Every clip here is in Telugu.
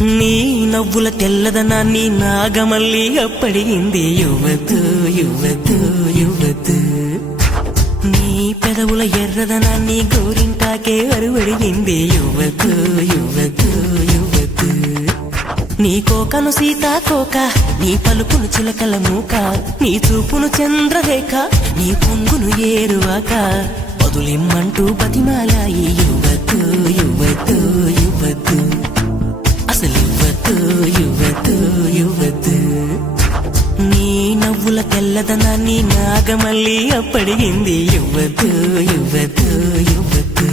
నీ నవ్వుల తెల్లదనాన్ని నాగమల్లి అప్పడిగింది యువతు యువతు యువతు. నీ పెదవుల ఎర్రదనాన్ని గోరింటాకే అరువడిగింది యువతు యువతు యువతు. నీ కోకను సీతాకోక, నీ పలుకును చిలకల మూక, నీ చూపును చంద్రరేఖ, నీ పొంగును ఏరువాక, వదులిమ్మంటూ బతిమాలాయి యువతు యువతు యువతు. అసలు యువతు యువతు యువతు. నీ నవ్వుల తెల్లదనాన్ని నాగమల్లి అప్పడిగింది యువతు యువతు యువతు.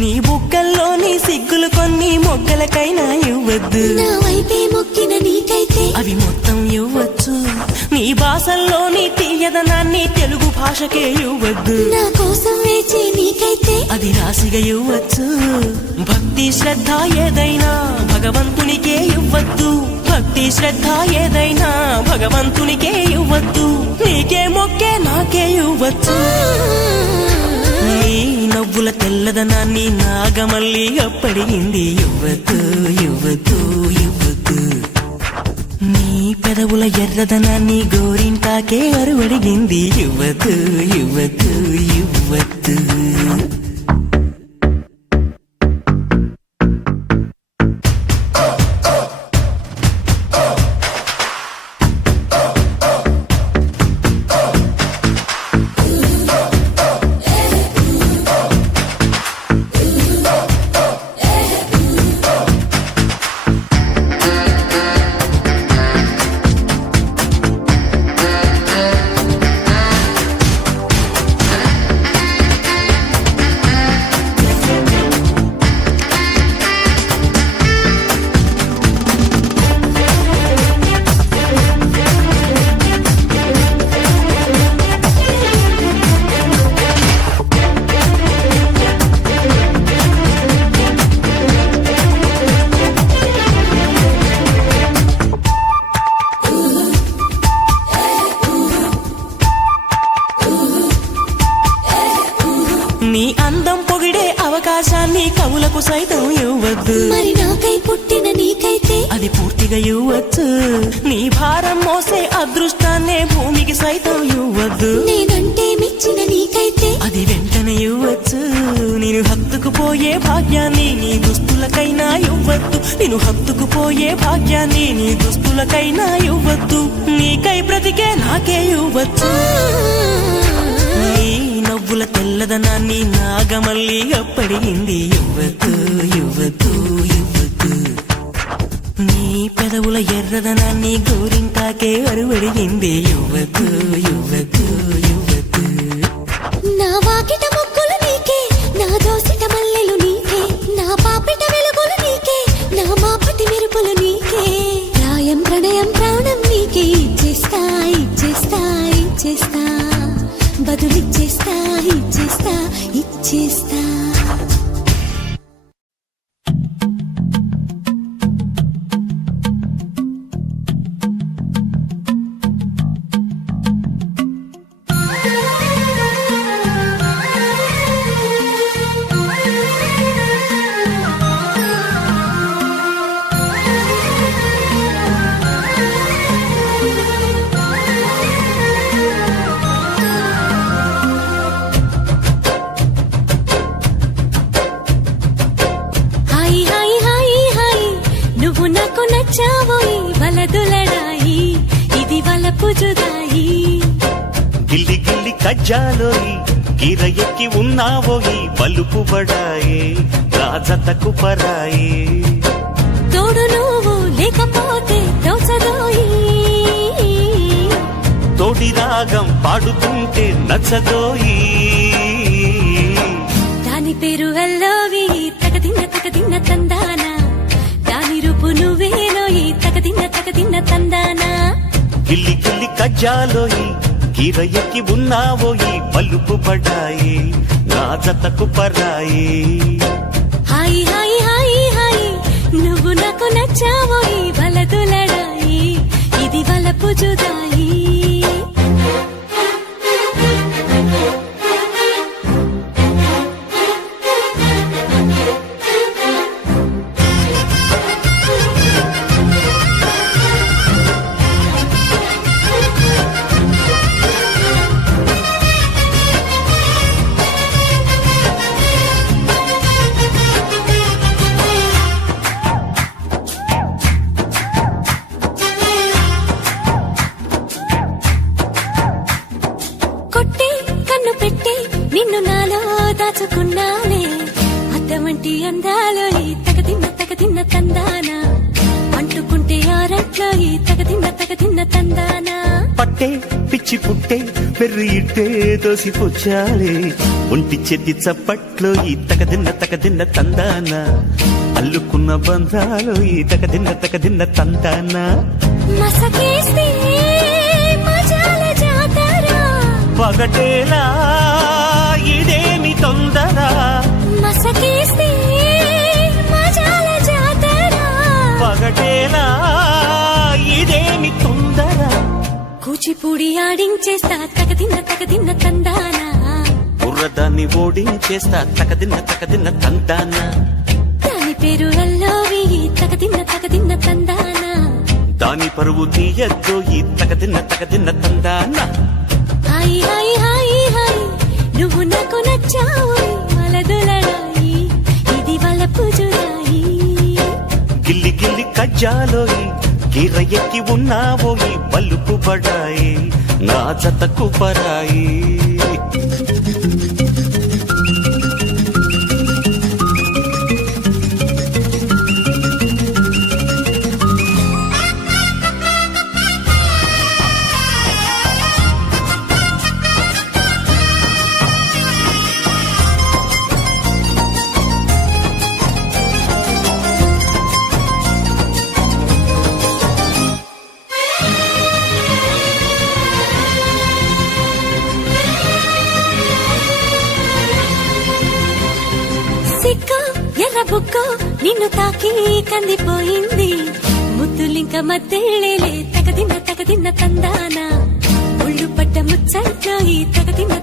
నీ బుగ్గల్లోని సిగ్గులు కొన్ని మొగ్గలకైనా ఇవ్వద్దు, నా వైపే మొక్కిన నీకైతే అవి మొత్తం ఇవ్వచ్చు. నీ భాషల్లోని తీయదనాన్ని తెలుగు భాషకే ఇవ్వద్దు, నా కోసం వేచే నీకైతే అది రాశిగా ఇవ్వచ్చు. భక్తి శ్రద్ధ ఏదైనా భగవంతునికే ఇవ్వద్దు, భక్తి శ్రద్ధ ఏదైనా భగవంతునికే ఇవ్వద్దు. నీకే మొక్కే నాకే ఇవ్వచ్చు. నీ నవ్వుల తెల్లదనాన్ని నాగమల్లి అప్పడిగింది యువతు యువతు యువతు. నీ పెదవుల ఎర్రదనాన్ని గోరింటాకే అరువడిగింది యువతు యువతు యువతు. నీ అందం పొగిడే అవకాశాన్ని కవులకు సైతం ఇవ్వద్దు, మరి నాకై పుట్టిన నీకైతే అది పూర్తిగా ఇవ్వచ్చు. నీ భారం మోసే అదృష్టాన్నే భూమికి సైతం ఇవ్వద్దు, నేనంటే మెచ్చిన నీకైతే అది వెంటనే ఇవ్వచ్చు. నేను హత్తుకుపోయే భాగ్యాన్ని నీ దుస్తులకైనా ఇవ్వద్దు, నేను హత్తుకుపోయే భాగ్యాన్ని నీ దుస్తులకైనా ఇవ్వద్దు. నీకై బ్రతికే నాకే ఇవ్వచ్చు. నీ నవ్వుల తెల్లదనాన్ని నాగమల్లి అప్పడిగింది యువతు యువతు యువతు. నీ పెదవుల ఎర్రదనాన్ని గోరింటాకే అరువడిగింది యువతు యువతు యువతు. నా వాకిట మొక్కులు నీకే, నా దోసిట మల్లెలు నీకే, నా పాపిట వెలుగులు నీకే, నా మాపటి మెరుపులు నీకే. ప్రాయం ప్రణయం ప్రాణం నీకే ఇచ్చేస్తా ఇచ్చేస్తా ఇచ్చేస్తా, బదులిచ్చేస్తా ఇచ్చేస్తా ఇచ్చేస్తా. నచ్చావోయి వలదులడాయి, ఇది వలపు జుదాయి. గిల్లి గిల్లి కజ్జాలోయి గిర ఎక్కి ఉన్నావోయి బలుపు బడాయి, రాజతకు పరాయి. తోడు నువ్వు లేకపోతే తోచదోయి, తోడి తోడి రాగం పాడుతుంటే నచ్చదోయి దాని పేరు అల్లోవి తగదిన్న తందాన దాని రూపు నువ్వేనోయి తగదిన్న తందాన గిల్లి గిల్లి కజ్జాలోయి గిరయ్యకి ఉన్నావోయి పలుపు పడాయి నా జతకు పరాయి హాయి హాయి హాయి హాయి నువ్వు నాకు నచ్చావోయి వలదులడాయి ఇది వలపు జుదాయి కొట్టి కన్ను పెట్టి నిన్ను నాలో దాచుకున్నానే అద్దమంటి అందాలో ఈ తగదిన్న తందాన అంటుకుంటే ఆరట్లో ఈ తగదిన్న తందాన పట్టే పిచ్చి పుట్టే పెర్రి ఇట్టే దోసి పుచ్చాలే ఒంటి చెట్టి చప్పట్లో ఈ తగదిన్న తందాన అల్లుకున్న బంధాలు ఈ తగదిన్న తందాన మసకేస్తే మజాల జాతర పగటేలా ఇదేమి తొందర మసకేస్తే మజాల జాతర పగటేలా ఇదేమి తొందర కూచిపూడి ఆడించేస్తా తగదిన్న తందాన బుర్రదాన్ని ఓడించేస్తా తగదిన్న తందాన దాని పేరు అల్లోవి తగదిన్న తందాన దాని పరువు తీయద్దు ఈ తగదిన్న తందాన హాయి హాయి హాయి హాయి నువ్వు నాకు నచ్చావు వలదులడాయి ఇది వలపు జుదాయి గిల్లి గిల్లి కజ్జాలోయి గిరయ్యకి ఉన్నావోయి పలుపు పడాయి నా జతకు పరాయి సిక్క ఎర్ర బుక్క నిన్ను తాకి కందిపోయింది ముద్దులింక మద్దెళ్ళేలే తగదిన్న తందాన ఒళ్ళు పడ్డ ముచ్చట్లో ఈ తగదిన్న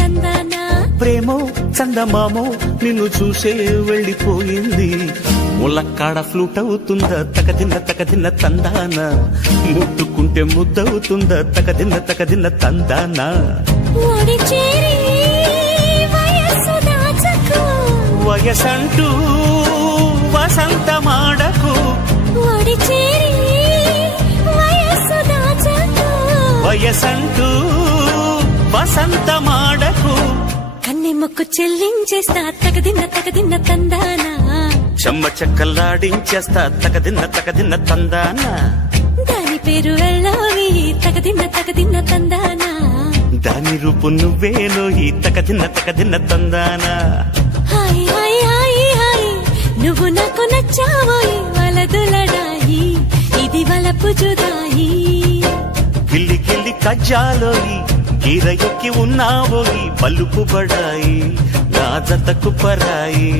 తందాన ప్రేమో చందమామో నిన్ను చూసే వెళ్ళిపోయింది ములక్కాడ ఫ్లూట్ అవుతుందా తగదిన్న తందాన ముట్టుకుంటే ముద్దవుతుందా తగదిన్న తందాన ఓడి చేరి వయస్సు దాచకు వయసంటూ వసంతమాడకు ఓడి చేరి వయస్సు దాచకు వయసంటూ వసంతమాడకు కన్నె మొక్కు చెల్లించేస్తా తగదిన్న తందాన చెమ్మ చెక్కల్లాడించేస్తా తగదిన్న తందాన దాని పేరు అల్లోవి తగదిన్న తందాన దాని రూపు నువ్వేనో ఈ తగదిన్న తందాన హాయ్ హాయ్ హాయ్ హాయ్ నువ్వు నాకు నచ్చావోయి వలదులడాయి ఇది వలపు జుదాయి గిల్లి గిల్లి కజ్జాలోయి గిరయ్యకి ఉన్నావోయి పలుపు పడాయి నా జతకు పరాయి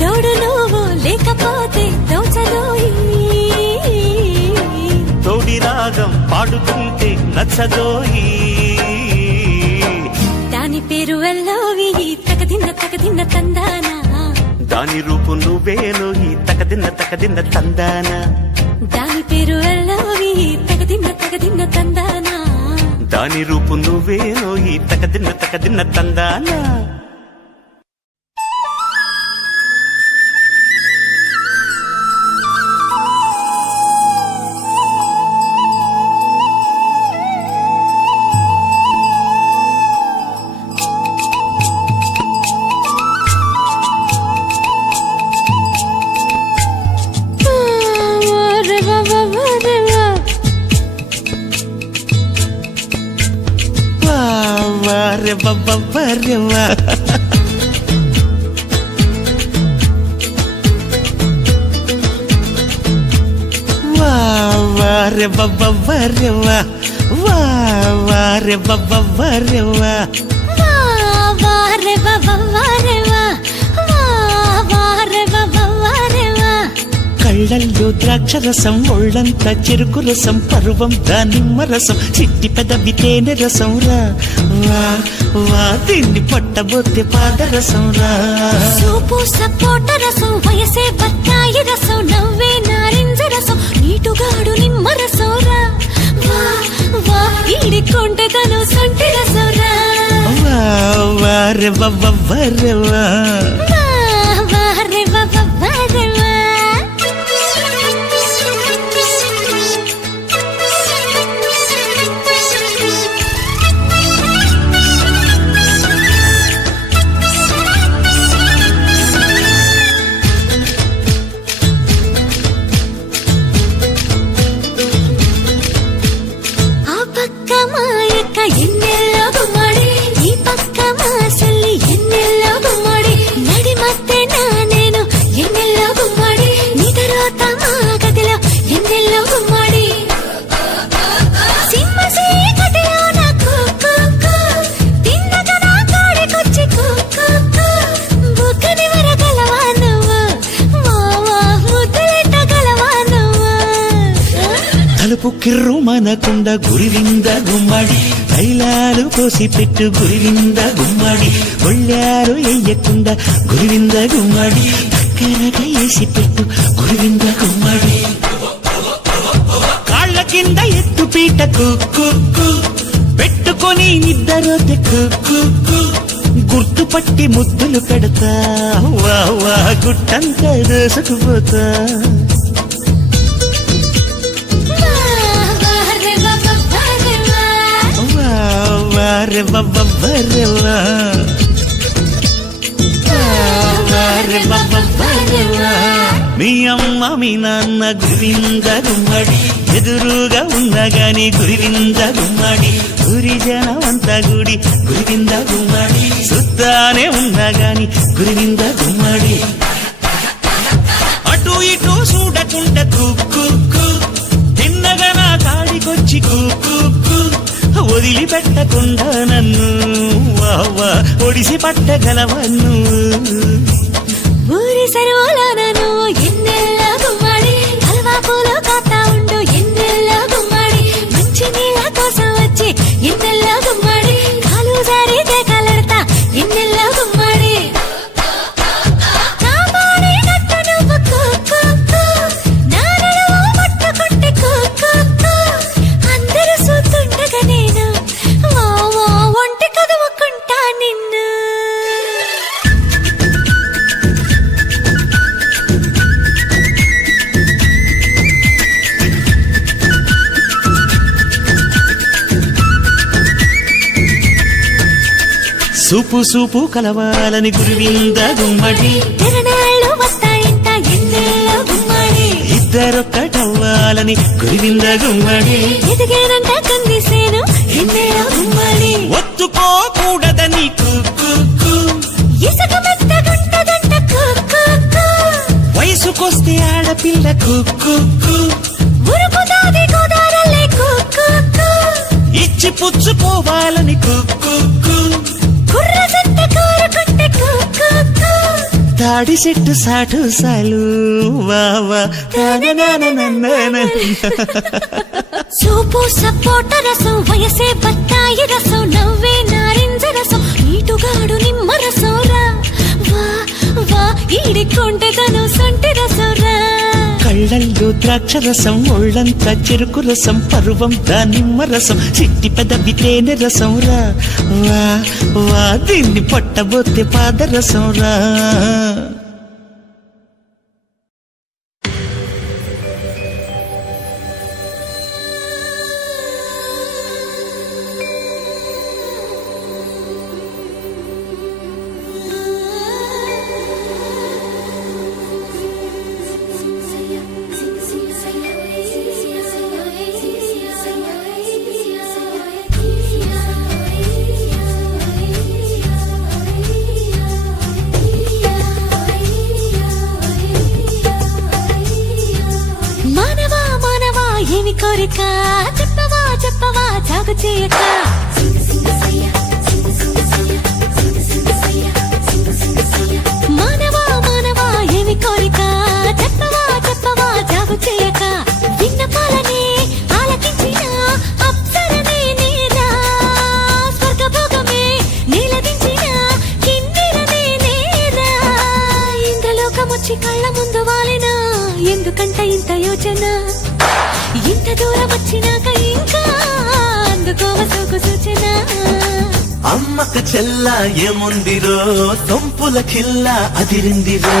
తోడు నువ్వు లేకపోతే దోచదోయి తోడి రాగం పాడుతుంటే నచ్చదోయి దాని పేరు అల్లోవి తగదిన్న తందాన దాని రూపు నువ్వేనో ఈ తగదిన్న తందాన దాని పేరు అల్లోవి తగదిన్న తందాన దాని రూపు నువ్వేనో ఈ తగదిన్న తందాన బవ్వవ్వరెవ్వా వారే బవ్వవ్వరెవ్వా వారే బవ్వవ్వరెవ్వా వారే బవ్వవ్వరెవ్వా వారే బవ్వవ్వరెవ్వా కళ్ళల్లో ద్రాక్షరసం ఒళ్ళంతా చెరుకు రసం పరువం దానిమ్మ రసం చిట్టి పెదవి తేనె రసం రా వా వా దీన్ని పట్టబోతే పాదరసం రా సూపు సపోట రసం వయసే బత్తాయి రసం నవ్వే నారింజ రసం నీటుగాడు నిమ్మ రసం రా వా వా ఈడికొంటే తను సొంటి రసం రా వారే బవ్వవ్వరెవ్వా వారే బవ్వవ్వరెవ్వా ఎన్నెల్లో గుమ్మడి ఈ పక్క మాసల్లి ఎన్నెల్లో గుమ్మడి నడి మధ్య నేను ఎన్నెల్లో గుమ్మడి నిదరోత మా గదిలో ఎన్నెల్లో గుమ్మడి సింహసీ గదిలో నా కుక్కు తిన్నగా నా కాడికొచ్చి కుక్కు బుక్కని వరగలవా నువ్వు మావా ముద్దులెట్ట గలవా నువ్వు తలుపు కిర్రు మనకుండ గురివింద గుమ్మడి తైలాలు పోసి పెట్టు గురివింద గుమ్మడి ఒళ్ళారు ఎయ్యకుండా గురివింద గుమ్మడి పక్కనగా వేసి పెట్టు గురివింద గుమ్మడి కాళ్ళ కింద ఎత్తు పీట కుక్కు పెట్టుకొని నిద్దరోతే కుక్కు గుర్తుపట్టి ముద్దులు పెడతా వా వా గుట్టంతా దోసుకుపోతా వారే బవ్వవ్వరెవ్వా వారే బవ్వవ్వరెవ్వా మీ అమ్మ మీ నాన్న గురివింద గుమ్మడి ఎదురుగా ఉన్నా గాని గురివింద గుమ్మడి గురి జనమంతా గుడి గురివింద గుమ్మడి సుత్తానే ఉన్నా గాని గురివింద గుమ్మడి అటు ఇటు చూడకుండా కుక్కు తిన్నగా నా కాడికొచ్చి కుక్కు వదిలిపెట్టకుండా నన్ను వావా ఒడిసి పట్టగలవన్ను ఊరి సరువులను ఎన్నెల్లో గుమ్మడి హల్వా పూలు కాతా ఉండు ఎన్నెల్లో గుమ్మడి మంచి నీళ్ళ కోసం వచ్చి ఎన్నెల్లో గుమ్మడి కాలు జారితే కలడతా ఎన్నెల్లో గుమ్మడి కాపాడే నట్టు నువ్వు కుక్కు నారడు పట్టుకుంటే కుక్కు అందరూ చూస్తుండగా నేను ఒంటి కదువుకుంటా నిన్ను సూపు సూపు కలవాలని గురివింద గుమ్మడి తిరణాళ్ళు వస్తాయంట ఎన్నెల్లో గుమ్మడి ఇద్దరొక్కటవ్వాలని గురివింద గుమ్మడి ఎదిగేనంట కందిసేను ఎన్నెల్లో గుమ్మడి ఒత్తుకోకూడదని కుక్కు ఇసుక మెత్తగుంటదంట కుక్కు వయసుకొస్తే ఆడపిల్ల కుక్కు ఉరుకుతాది గోదారల్లే కుక్కు ఇచ్చి పుచ్చుకోవాలని కుక్కు కుర్ర జంట కోరుకుంటే కుక్కు తాడి చెట్టు సాటు సాలు వావా సూపు సపోట రసం వయసే బత్తాయి రసం నవ్వే నారింజ రసం నీటుగాడు నిమ్మ రసం రా వా వా ఈడికొంటే తను సొంటి రసం రా కళ్ళల్లో ద్రాక్షరసం ఒళ్ళంతా చెరుకు రసం పరువం దానిమ్మ రసం చిట్టి పెదవి తేనె రసం రా వా వా దీన్ని పట్టబోతే పాదరసం రా మానవా మానవా ఏమి కోరిక చెప్పవా చెప్పవా జాగు చేయక మానవా మానవా ఏమి కోరిక చెప్పవా చెప్పవా జాగు చేయక విన్నపాలనే ఆలకించిన అప్సరనే నేరా స్వర్గభోగమే నీలదించిన కిన్నెరనే నేరా ఇంద్రలోకమొచ్చి కళ్ళ ముందు వాలిన ఎందుకంట ఇంత యోచన ఇంత దూరం వచ్చినాక ఇంకా అందుకోవ సోకు సూచన అమ్మక చెల్ల ఏముందిరో సొంపుల కిల్ల అదిరిందిరో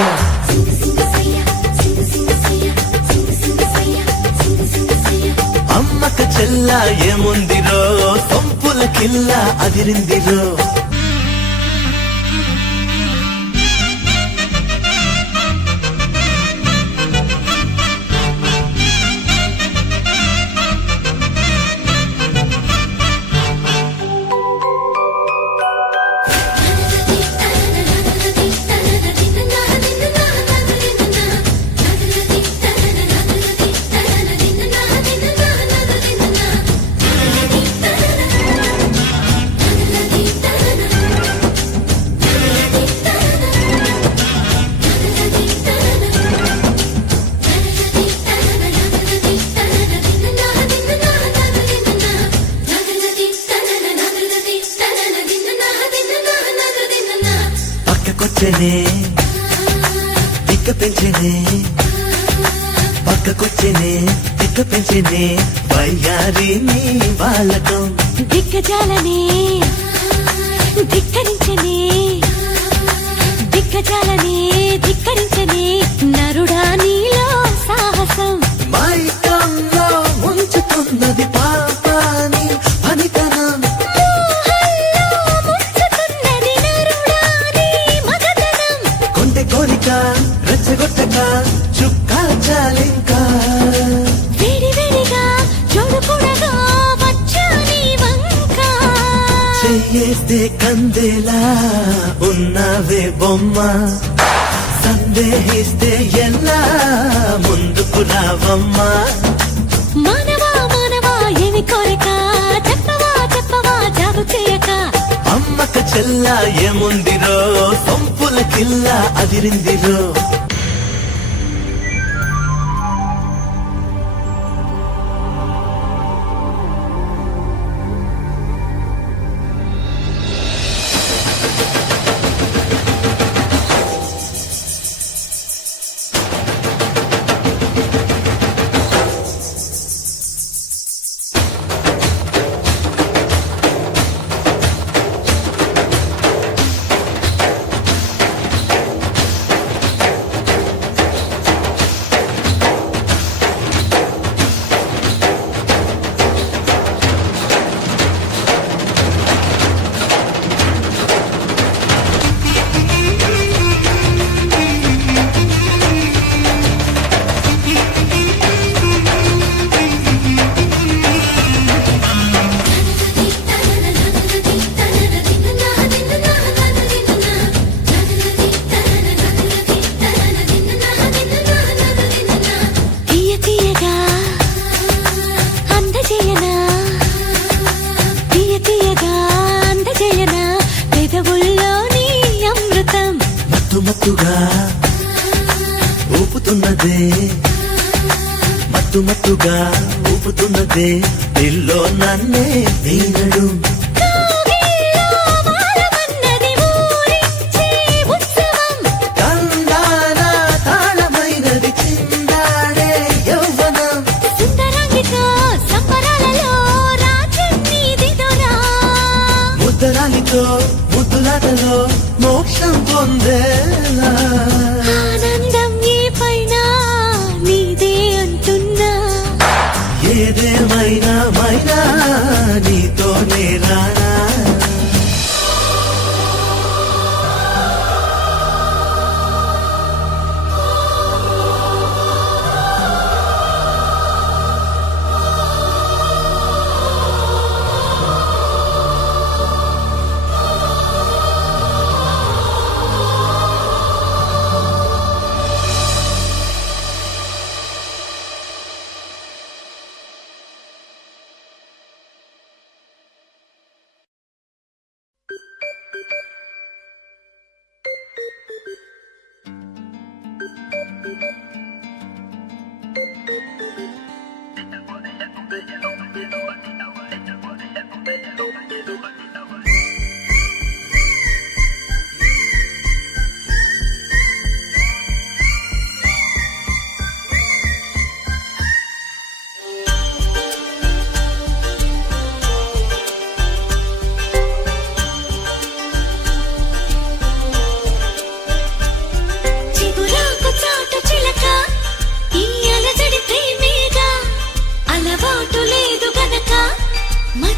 అమ్మక చెల్ల ఏముందిరో సొంపుల కిల్ల అదిరిందిరో పక్కకొచ్చనే పిక్క పెంచనే పక్కకొచ్చనే పిక్క పెంచనే వయ్యారి నీ వాళ్ళకం దిగ్గజాలనే ధిక్కరించనే దిగ్గజాలనే ధిక్కరించనే నరుడా నీలో సాహసం మైకంలో ముంచుతున్నది పాపాని పనితనం మోహంలో ముంచుతున్నది నరుడా నీ మగతనం కొంటె కోరిక రెచ్చగొట్టక చుక్కా చాలింకా వేడి వేడిగా చూడకూడగా వచ్చా నీ వంక చెయ్యేస్తే కందేలా ఉన్నావే బొమ్మ సందేహిస్తే ఎలా ముందుకు రావమ్మా మానవా మానవా ఏమి కోరిక చెప్పవా చెప్పవా జాగు చేయక అమ్మక చెల్ల ఏముందిరో సొంపుల కిల్ల అదిరిందిరో తీయ తీయగా అందజేయనా తీయ తీయగా అందజేయనా పెదవుల్లోని అమృతం మత్తు మత్తుగా ఊపుతున్నదే మత్తు మత్తుగా ఊపుతున్నదే ఇల్లో నన్నే వీనడు కోగిల్లో వారమన్నది ఊరించే ఉత్సవం కందాన తాళమైనది చిందాడే యౌవనం సుందరాంగితో సంబరాలలో రాజ్యం నీదిదోరా ముద్దరాలితో ముద్దులాటలో మోక్షం పొందేలా ఆనందం ఏ పైన నీదే అంటున్నా ఏదేమైనా మైనా నీతోనే రానా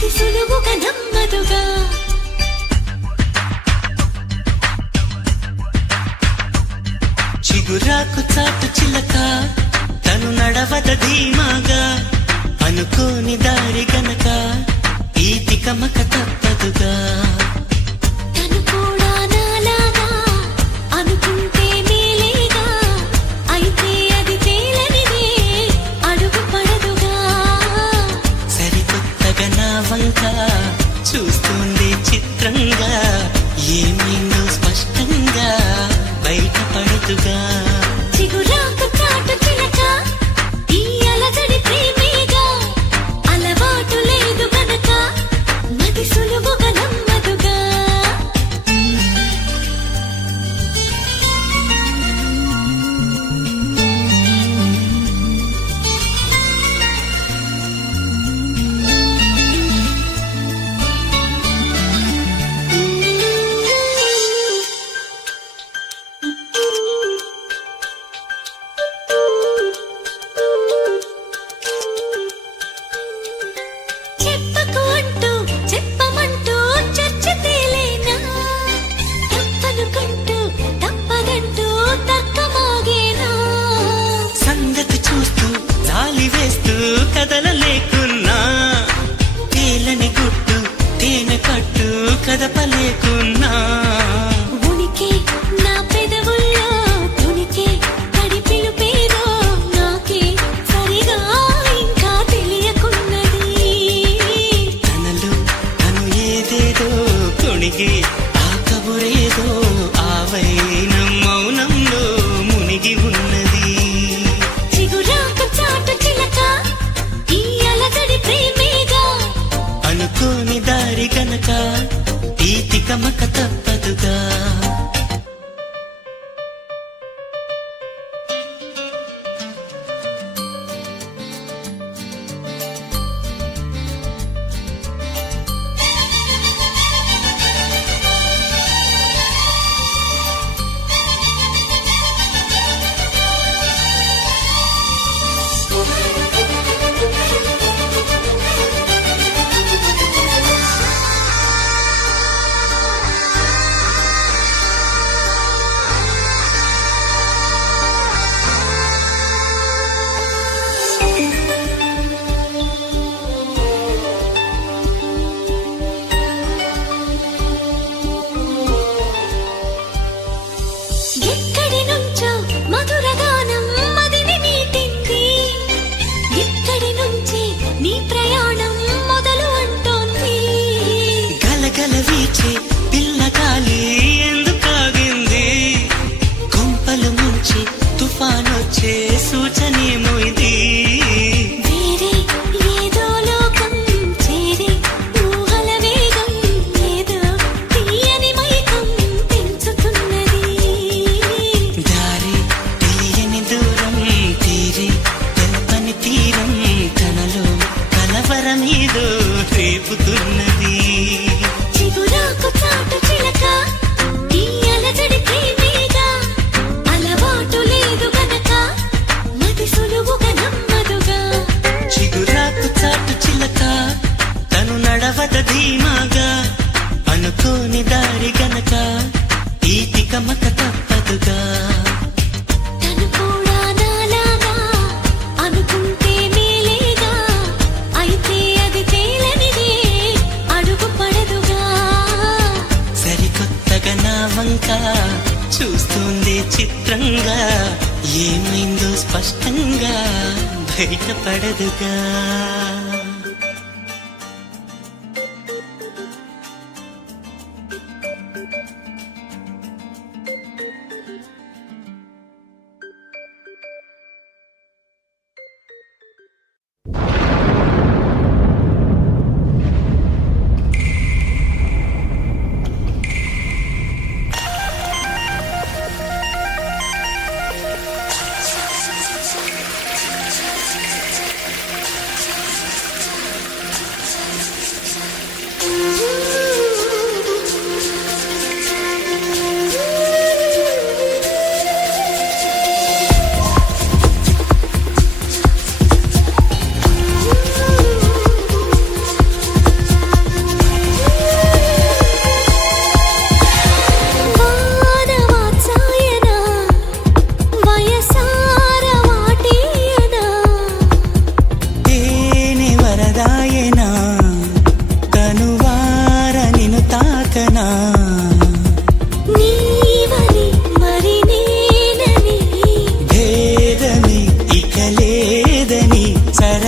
మది సులువుగా నమ్మదుగా. చిగురాకు చాటు చిలక తను నడవద ధీమాగా, అనుకోని దారి గనక ఈ తికమక తప్పదుగా. తను కూడా నాలాగా అనుకుంటే మేలేగా, అయితే అది తేలనిదే అడుగు పడదుగా. సరికొత్తగా నా వంక చూస్తుంది చిత్రంగా, ఏమైందో స్పష్టంగా బయటపడదుగా. చిగురాకు చాటు చిలక ఈ అలజడి ప్రేమేగా, అలవాటు లేదు గనక మది సులువుగా నమ్మదుగా. చెప్పకు అంటూ చెప్పమంటూ చర్చ తేలేనా, తప్పనుకుంటూ తప్పదంటూ తక్కమాగేనా. సంగతి చూస్తూ జాలి వేస్తూ కదలలేకున్నా, తేలని గుట్టు తేనె పట్టు కదపలేకున్నా. ఉనికి నా పెదవుల్లో తునికి తడి పిలుపేదో నాకే సరిగా ఇంకా తెలియకున్నది. తనలో తను ఏదేదో కొణిగి ఆ కబురేదో ఆవైన మౌనంలో మునిగి ఉన్నది. చిగురాకు చాటు చిలక ఈ అలజడి ప్రేమేగా, అనుకోని దారి గనక ఈ తికమక తప్పదుగా. ఎక్కడి నుంచో మధుర గానం మదిని మీటింది, ఇక్కడి నుంచి నీ ప్రయాణం మొదలు అంటోంది. గలగల వీచే పిల్లగాలి ఎందుకాగింది, కొంపలు ముంచి తుఫానొచ్చే సూచనేమో ఇది. వేరే ఏదో లోకం చేరి ఊహల వేగం ఏదో తీయని మైకం పెంచుతున్నది. దారి తెలియని దూరం తీరి తెలపని తీరం కనలో కలవరమేదో రేపుతున్నది. చిగురాకు చాటు చిలక ఈ అలజడి ప్రేమేగా, అలవాటు లేదు గనక మది సులువుగా నమ్మదుగా. చిగురాకు చాటు చిలక తను నడవద ధీమాగా, అనుకోని దారి గనక ఈ తికమక తప్పదుగా. తను కూడా నాలాగా అనుకుంటే మేలేగా, అయితే అది తేలనిదే అడుగు పడదుగా. సరికొత్తగా నా వంక చూస్తుంది చిత్రంగా, ఏమైందో స్పష్టంగా బయటపడదుగా.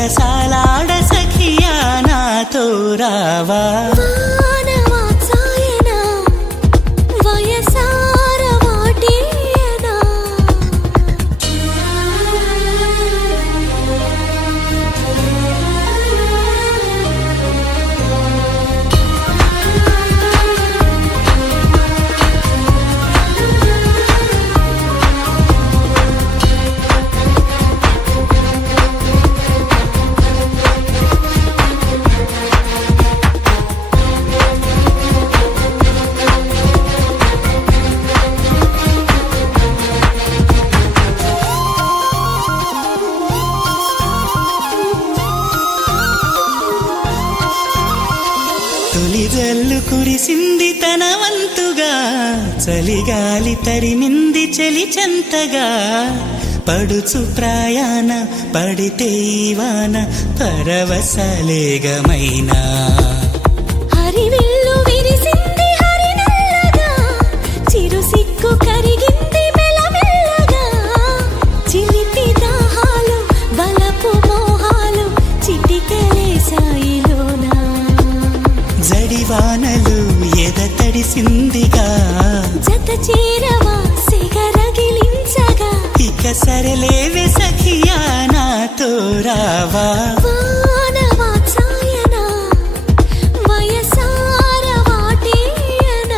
సరసాలాడ సఖియా నాతో రావా వానవాత్సాయన వయసార వాటేయన తొలి జల్లు కురిసింది తన వంతుగా చలిగాలి తరిమింది చెలి చెంతగా పడుచు ప్రయాణ పడితే ఈవాన పరవశలేగమైనా హరివిల్లు విరిసింది హరినల్లగా చిరు సిగ్గు కరిగింది మెల్లమెల్లగా చిలిపి దాహాలు బలపు మోహాలు చిటికెలేసాయిలోనా జడివానలు ఎద తడిసిందిగా జత చేరవా సిగరగిలించగా ఇక సరలేవే సఖియా నాతో రావా వానవాత్సాయన వయసార వాటేయన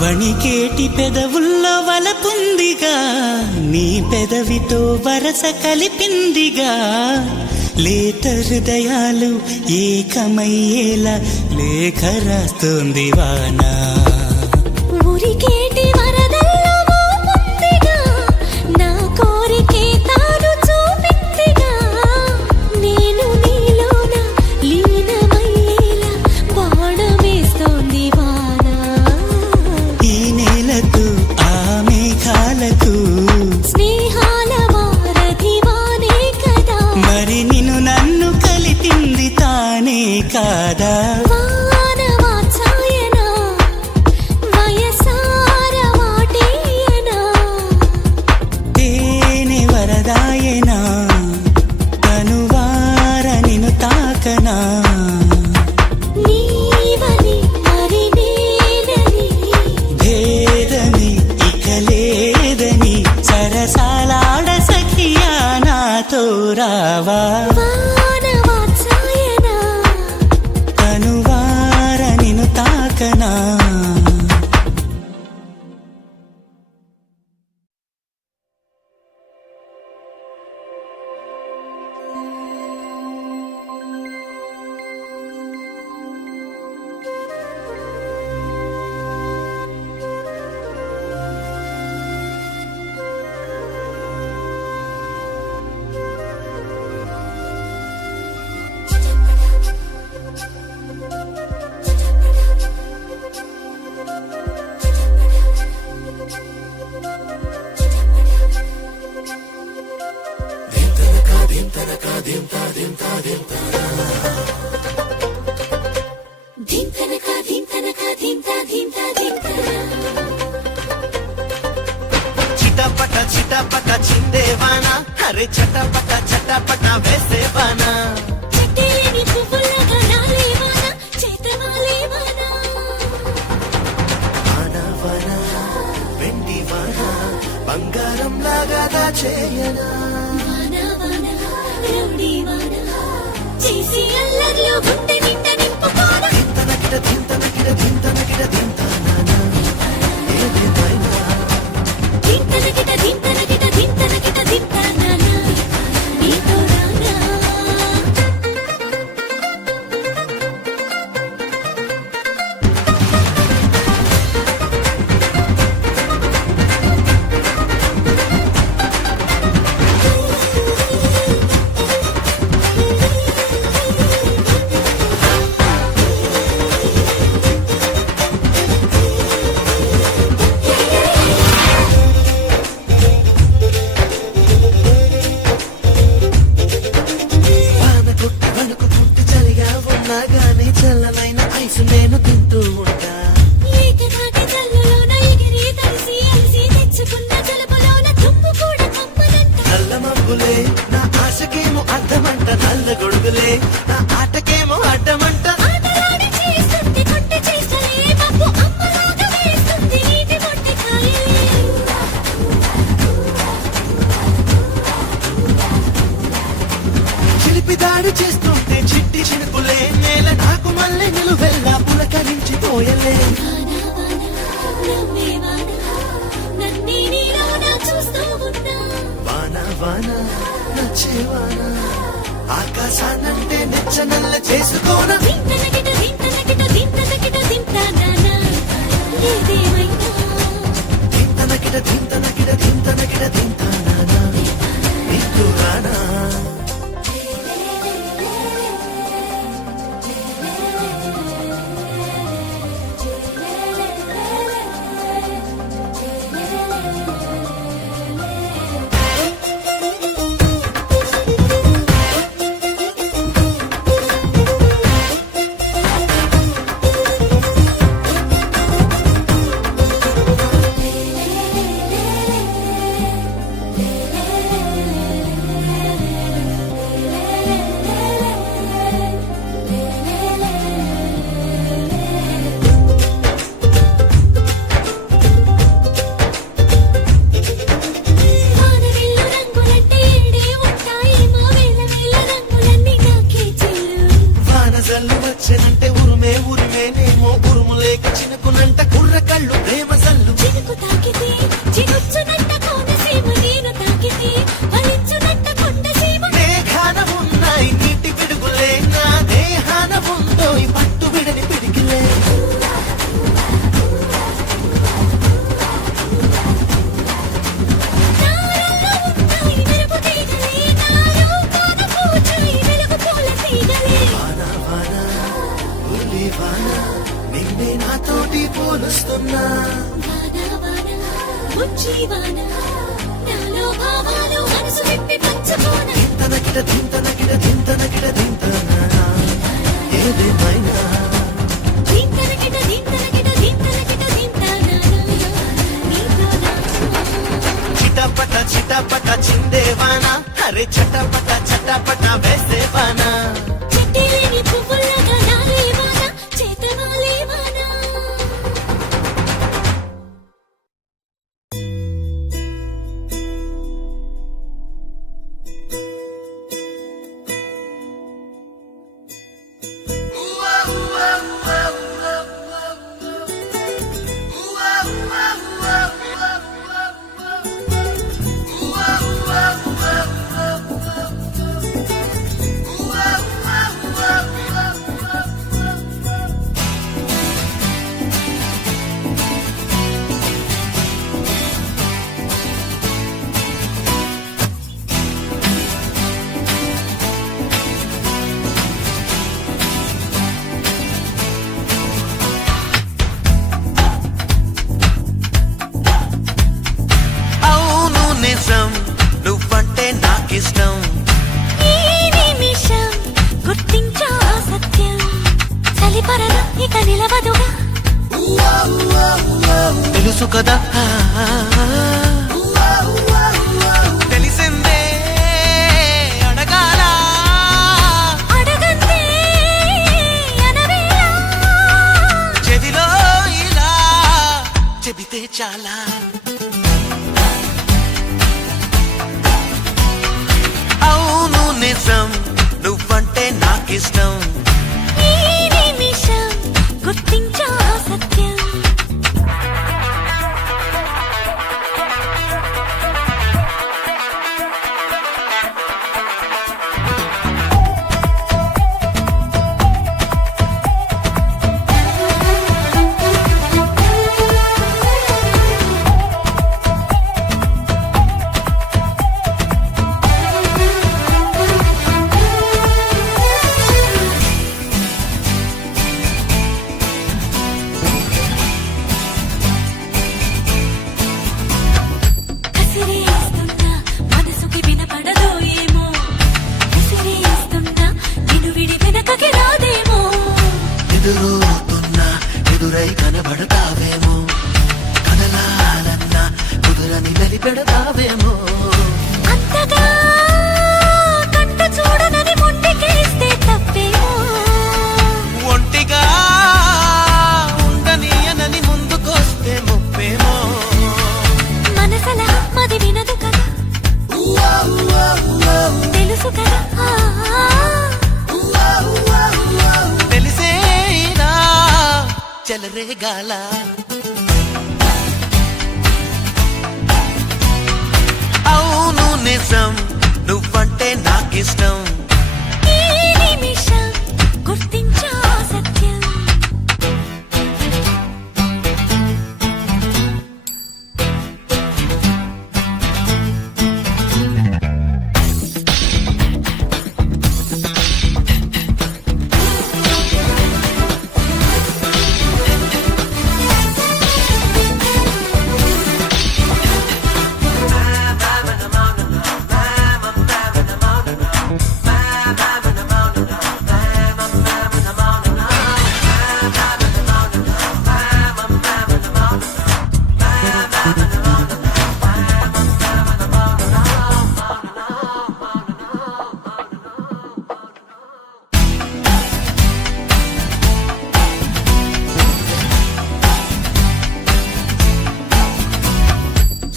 వణికేటి పెదవుల్లో వలపుందిగా నీ పెదవితో వరస కలిపిందిగా లేత హృదయాలు ఏకమయ్యేలా లేఖ రాస్తోంది వానా ఉరికేటి వరదల్లో మోపుందిగా నా కోరికే తాను చూపిందిగా నేను నీలోన లీనమయ్యేలా బాణమేస్తోంది వాన ఈ నేలకు ఆ మేఘాలకు స్నేహాల వారధి వానే కదా మరి నిన్ను నన్ను కలిపింది తానే కాదా వానవాత్సాయన వయసార వాటేయన తేనె వరదాయనా తనువార నిన్ను తాకనా నీవని మరి నేనని భేదమి ఇక లేదని సరసాలాడ సఖియా నాతో రావా వానవాత్సాయన తనువార నిన్ను తాకనా చిటపట చిటపట చిందేవానా అరే చటపట చటపట వేసేవానా చిట్టేలిని పువ్వులాగా నాలేవానా కలిసి అల్లర్లో గుండె నిండా నింపుకోనా దింతనకిట దింతనకిట దింతనకిట దింతానా ఏదేమైనా దింతనకిట దింతనకిట దింతనకిట దింతానా నీతో రానా వాన కొట్టి వణుకు పుట్టి చలిగా ఉన్నా గానీ చల్లనైన ఐసు నేను తింటూ ఉంటా ఏకధాటి జల్లులోన ఎగిరి తడిసి అలసి తెచ్చుకున్న జలుబులోన తుమ్ము కూడా కమ్మనంట నల్ల మబ్బులే నా ఆశకేమో అర్థమంట నల్ల గొడుగులే నా ఆటకేమో అడ్డమంట ఆటలాడి చేస్తుంది కొట్టి చేస్తలే పప్పు అమ్మలాగా వేస్తుంది నీటి మొట్టి కాయలే చిలిపి దాడి చేస్తుంటే చిట్టి చినుకులే నేల నాకు మళ్ళీ నిలువెల్లా పులకరించిపోయలే వానా వానా నమ్మే వానా నన్నే నీలోన చూస్తూ ఉన్నా వాన వాన నచ్చేవాన ఆకాశానంటే నెచ్చనల్ల చేసుకోన దింతనకిట దింతనకిట దింతనకిట దింతానా ఏదేమైనా దింతనకిట దింతనకిట దింతనకిట దింతానా నీకు రానా వానవిల్లు రంగులంటే ఏడే ఉంటాయేమో వేల వేల రంగులన్నీ నాకే చెల్లు వాన జల్లు వచ్చనంటే ఉరుమే ఉరిమేనేమో ఉరుము లేక చినుకునంట కుర్ర కళ్ళు ప్రేమ జల్లు చినుకు తాకితే చిగుచ్చునంట కోనసీమ నేను తాకితే ఫలించునంట కొండసీమ మేఘాన ఉన్నాయి నీటి పిడుగులే నా దేహాన ఉందో ఈ పట్టు విడని పిడికిలే నారల్లో ఉన్నాయి మెరుపు తీగలే నాలో కాన పూచాయి వెలుగు పూల తీగలే వాన వాన ఉల్లి వాన నిన్నే నాతోటి పోలుస్తున్నా వాన వాన బుజ్జి వాన నాలో భావాలు మనసు విప్పి పంచుకోన దింతనకిట దింతనకిట దింతనకిట దింతనా ఏదేమైనా దింతనకిట దింతనకిట దింతనకిట దింతానా నీతో నా చిటపట చిటపట చిందేవానా అరే చటపట చటపట వేసేవానా చెట్టేలేని పువ్వుల్లాగా నాలేవానా చేతవాలేవానా అవును నిజం నువ్వంటే నాకిష్టం ఈ నిమిషం గుర్తించా సత్యం చలిపరద ఇక నిలవదుగా తెలుసు కదా తెలిసిందే అడగాల అడగందే అనవేళ చెవిలో ఇలా చెబితే చాలా అవును నిజం నువ్వంటే నాకి నాకిష్టం. ఈ నిమిషం గుర్తించా సత్యం. కసిరేస్తున్నా మనసుకి వినపడదో ఏమో, కసిరేస్తున్నా నిన్ను విడి వెనకకి రాదేమో. ఎదురవుతున్నా ఎదురై కనబడతావేమో, కదలాలన్నా కుదురని వెలిపెడతావేమో. అంతగా కంట చూడనని మొండికేస్తే తప్పేమో. ఒంటిగా ఉండనీయనని ముందుకొస్తే ముప్పేమో. మనసల మది వినదు కదా, తెలుసు కదా. తెలిసేనా చెలరేగాల. అవును నిజం నువ్వంటే నాకిష్టం. ఈ నిమిషం గుర్తించా సత్యం.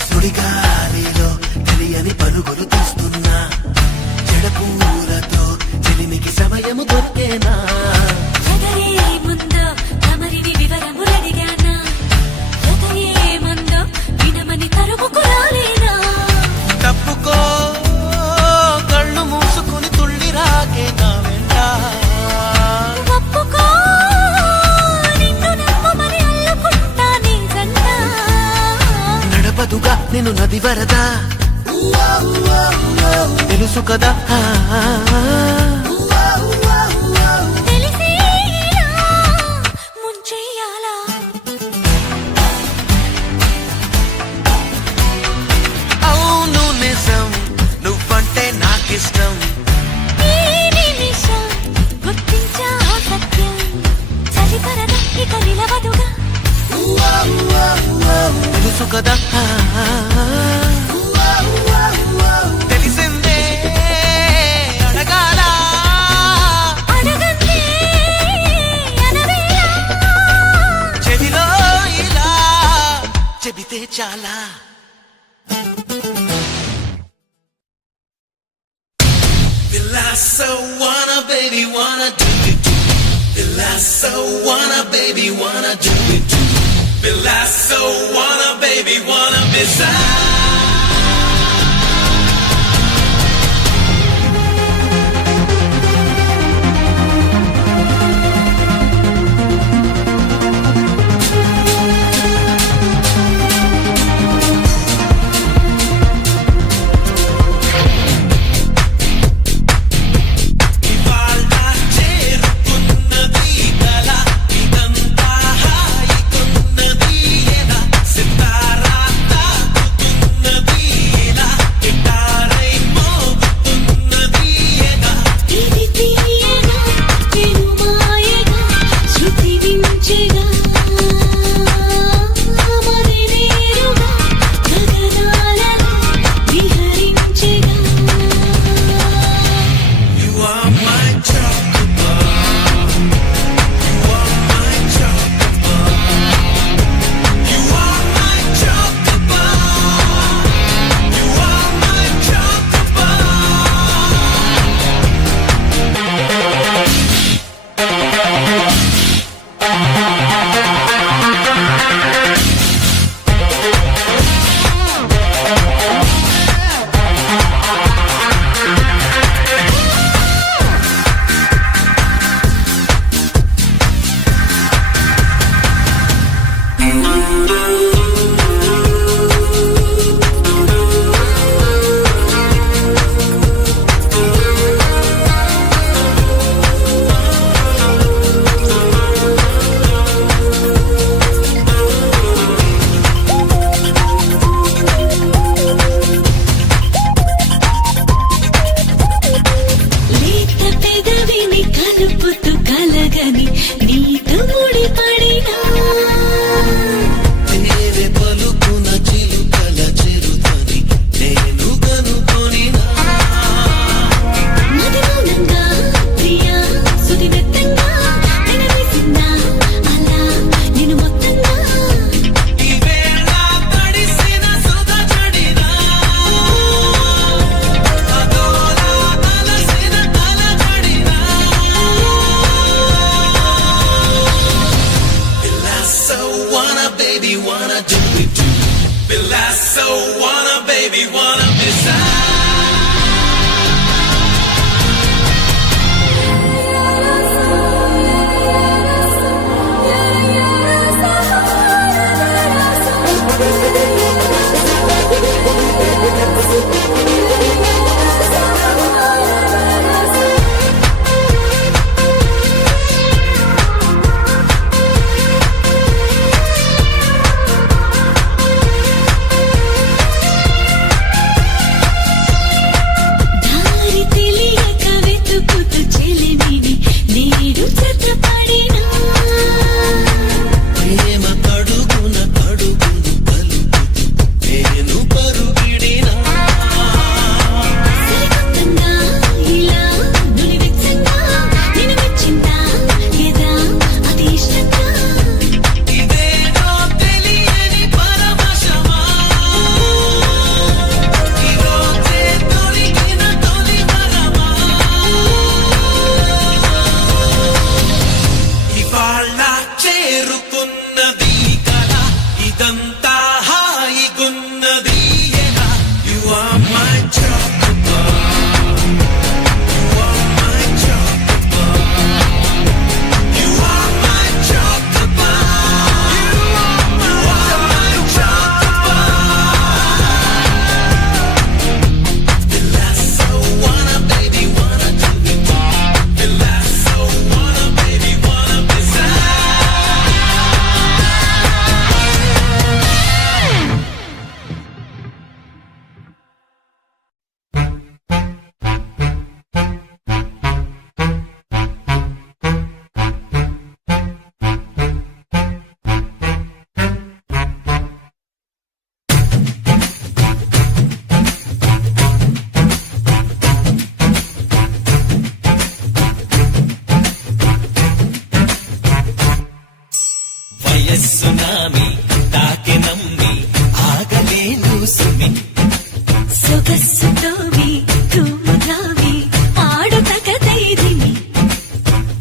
సుడిగాలిలో తెలియని పరుగులు తీస్తున్నా, జడపూలతో చెలిమికి సమయము దొరికేనా. ఎదరే ముందో తమరిని వివరములడిగానా, ఎదరే ముందో వినమని తరుముకు రాలేనా. తప్పుకో కళ్ళు మూసుకుని తుళ్ళి రాకే నా వెంట. ఒప్పుకో నిన్ను నమ్మమని అల్లుకుంటా నీ జంట. నడపదుగా నిన్ను నది వరదా, తెలుసు కదా తెలిసేలా ముంచెయ్యాలా. అవును నిజం నువ్వంటే నాకిష్టం. ఈ నిమిషం గుర్తించా సత్యం. చలిపరద ఇక నిలవదుగా, తెలుసు కదా తెలిసిందే అడగాల. అడగందే అనవేళ. చెవిలో ఇలా చెబితే చాలా. Vilasa wanna baby wanna do it too. Vilasa wanna baby wanna do it too. Vilasa wanna baby wanna miss out. Sitarata so wanna, baby, wanna be దారి తెలియక వెతుకుతూ చెలిమిని నేడు జతపడినా ప్రేమ కడుగున కడుగును కలుపుతూ నేను పరుగిడినా సరికొత్తంగా ఇలా నులివెచ్చంగా నిన్ను మెచ్చిందా ఏదా అది ఇష్టంగా ఇదేనో తెలియని పరవశమా ఈరోజే దొరికిన తొలి వరమా ఇవాళ చేరుకున్నది కళ ఇదంతా హాయిగున్నది ఎలా you are my chocolate you are my chocolate you are my chocolate you are my chocolate the last so wanna baby wanna do it the last so wanna baby wanna be sad వయస్సు నామి తాకి నమ్మి ఆగలేను సుమి సొగస్సుతోవి తూముదావి ఆడుతక ధైర్యమి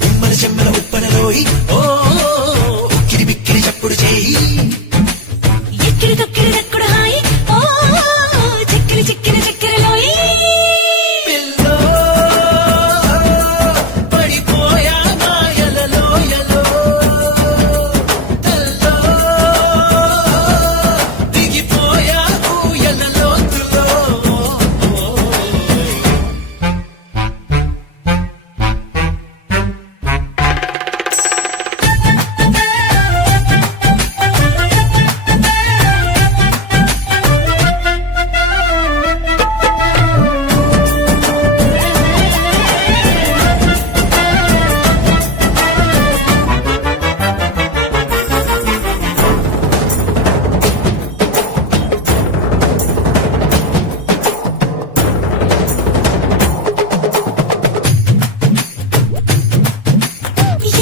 ఉమ్మల చెమ్మల ఉప్పలలోయి ఓ ఉక్కిరి బిక్కిరి చప్పుడు చేయి ఎక్కిరి తొక్కిరి దక్కుడు హాయి ఓ చిక్కిరి చిక్కిరి చిక్కిరిలోయి పిల్లో పడిపోయా మాయలలోయలో తల్లో దిగిపోయా ఊయల లోతులో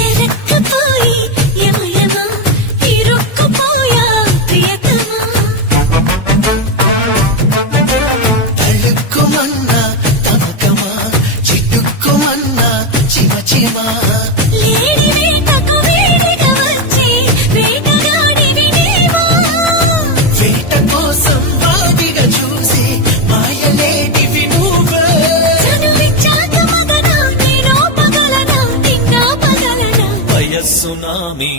ఎరక్కపోయి యమయమ ఇరుక్కుపోయా ప్రియతమా తళుక్కుమన్నా తమకమా చిటుక్కుమన్నా చిమ చిమా లేడి వేటకు వేడిగా వచ్చి వేటగాడివి నీవా వేట కోసం వాడిగా చూసి మాయలేటివి నువ్వే చనువిచ్చాక మగనా నేనో పగలనా నిన్నా పగలనా వయస్సు నామి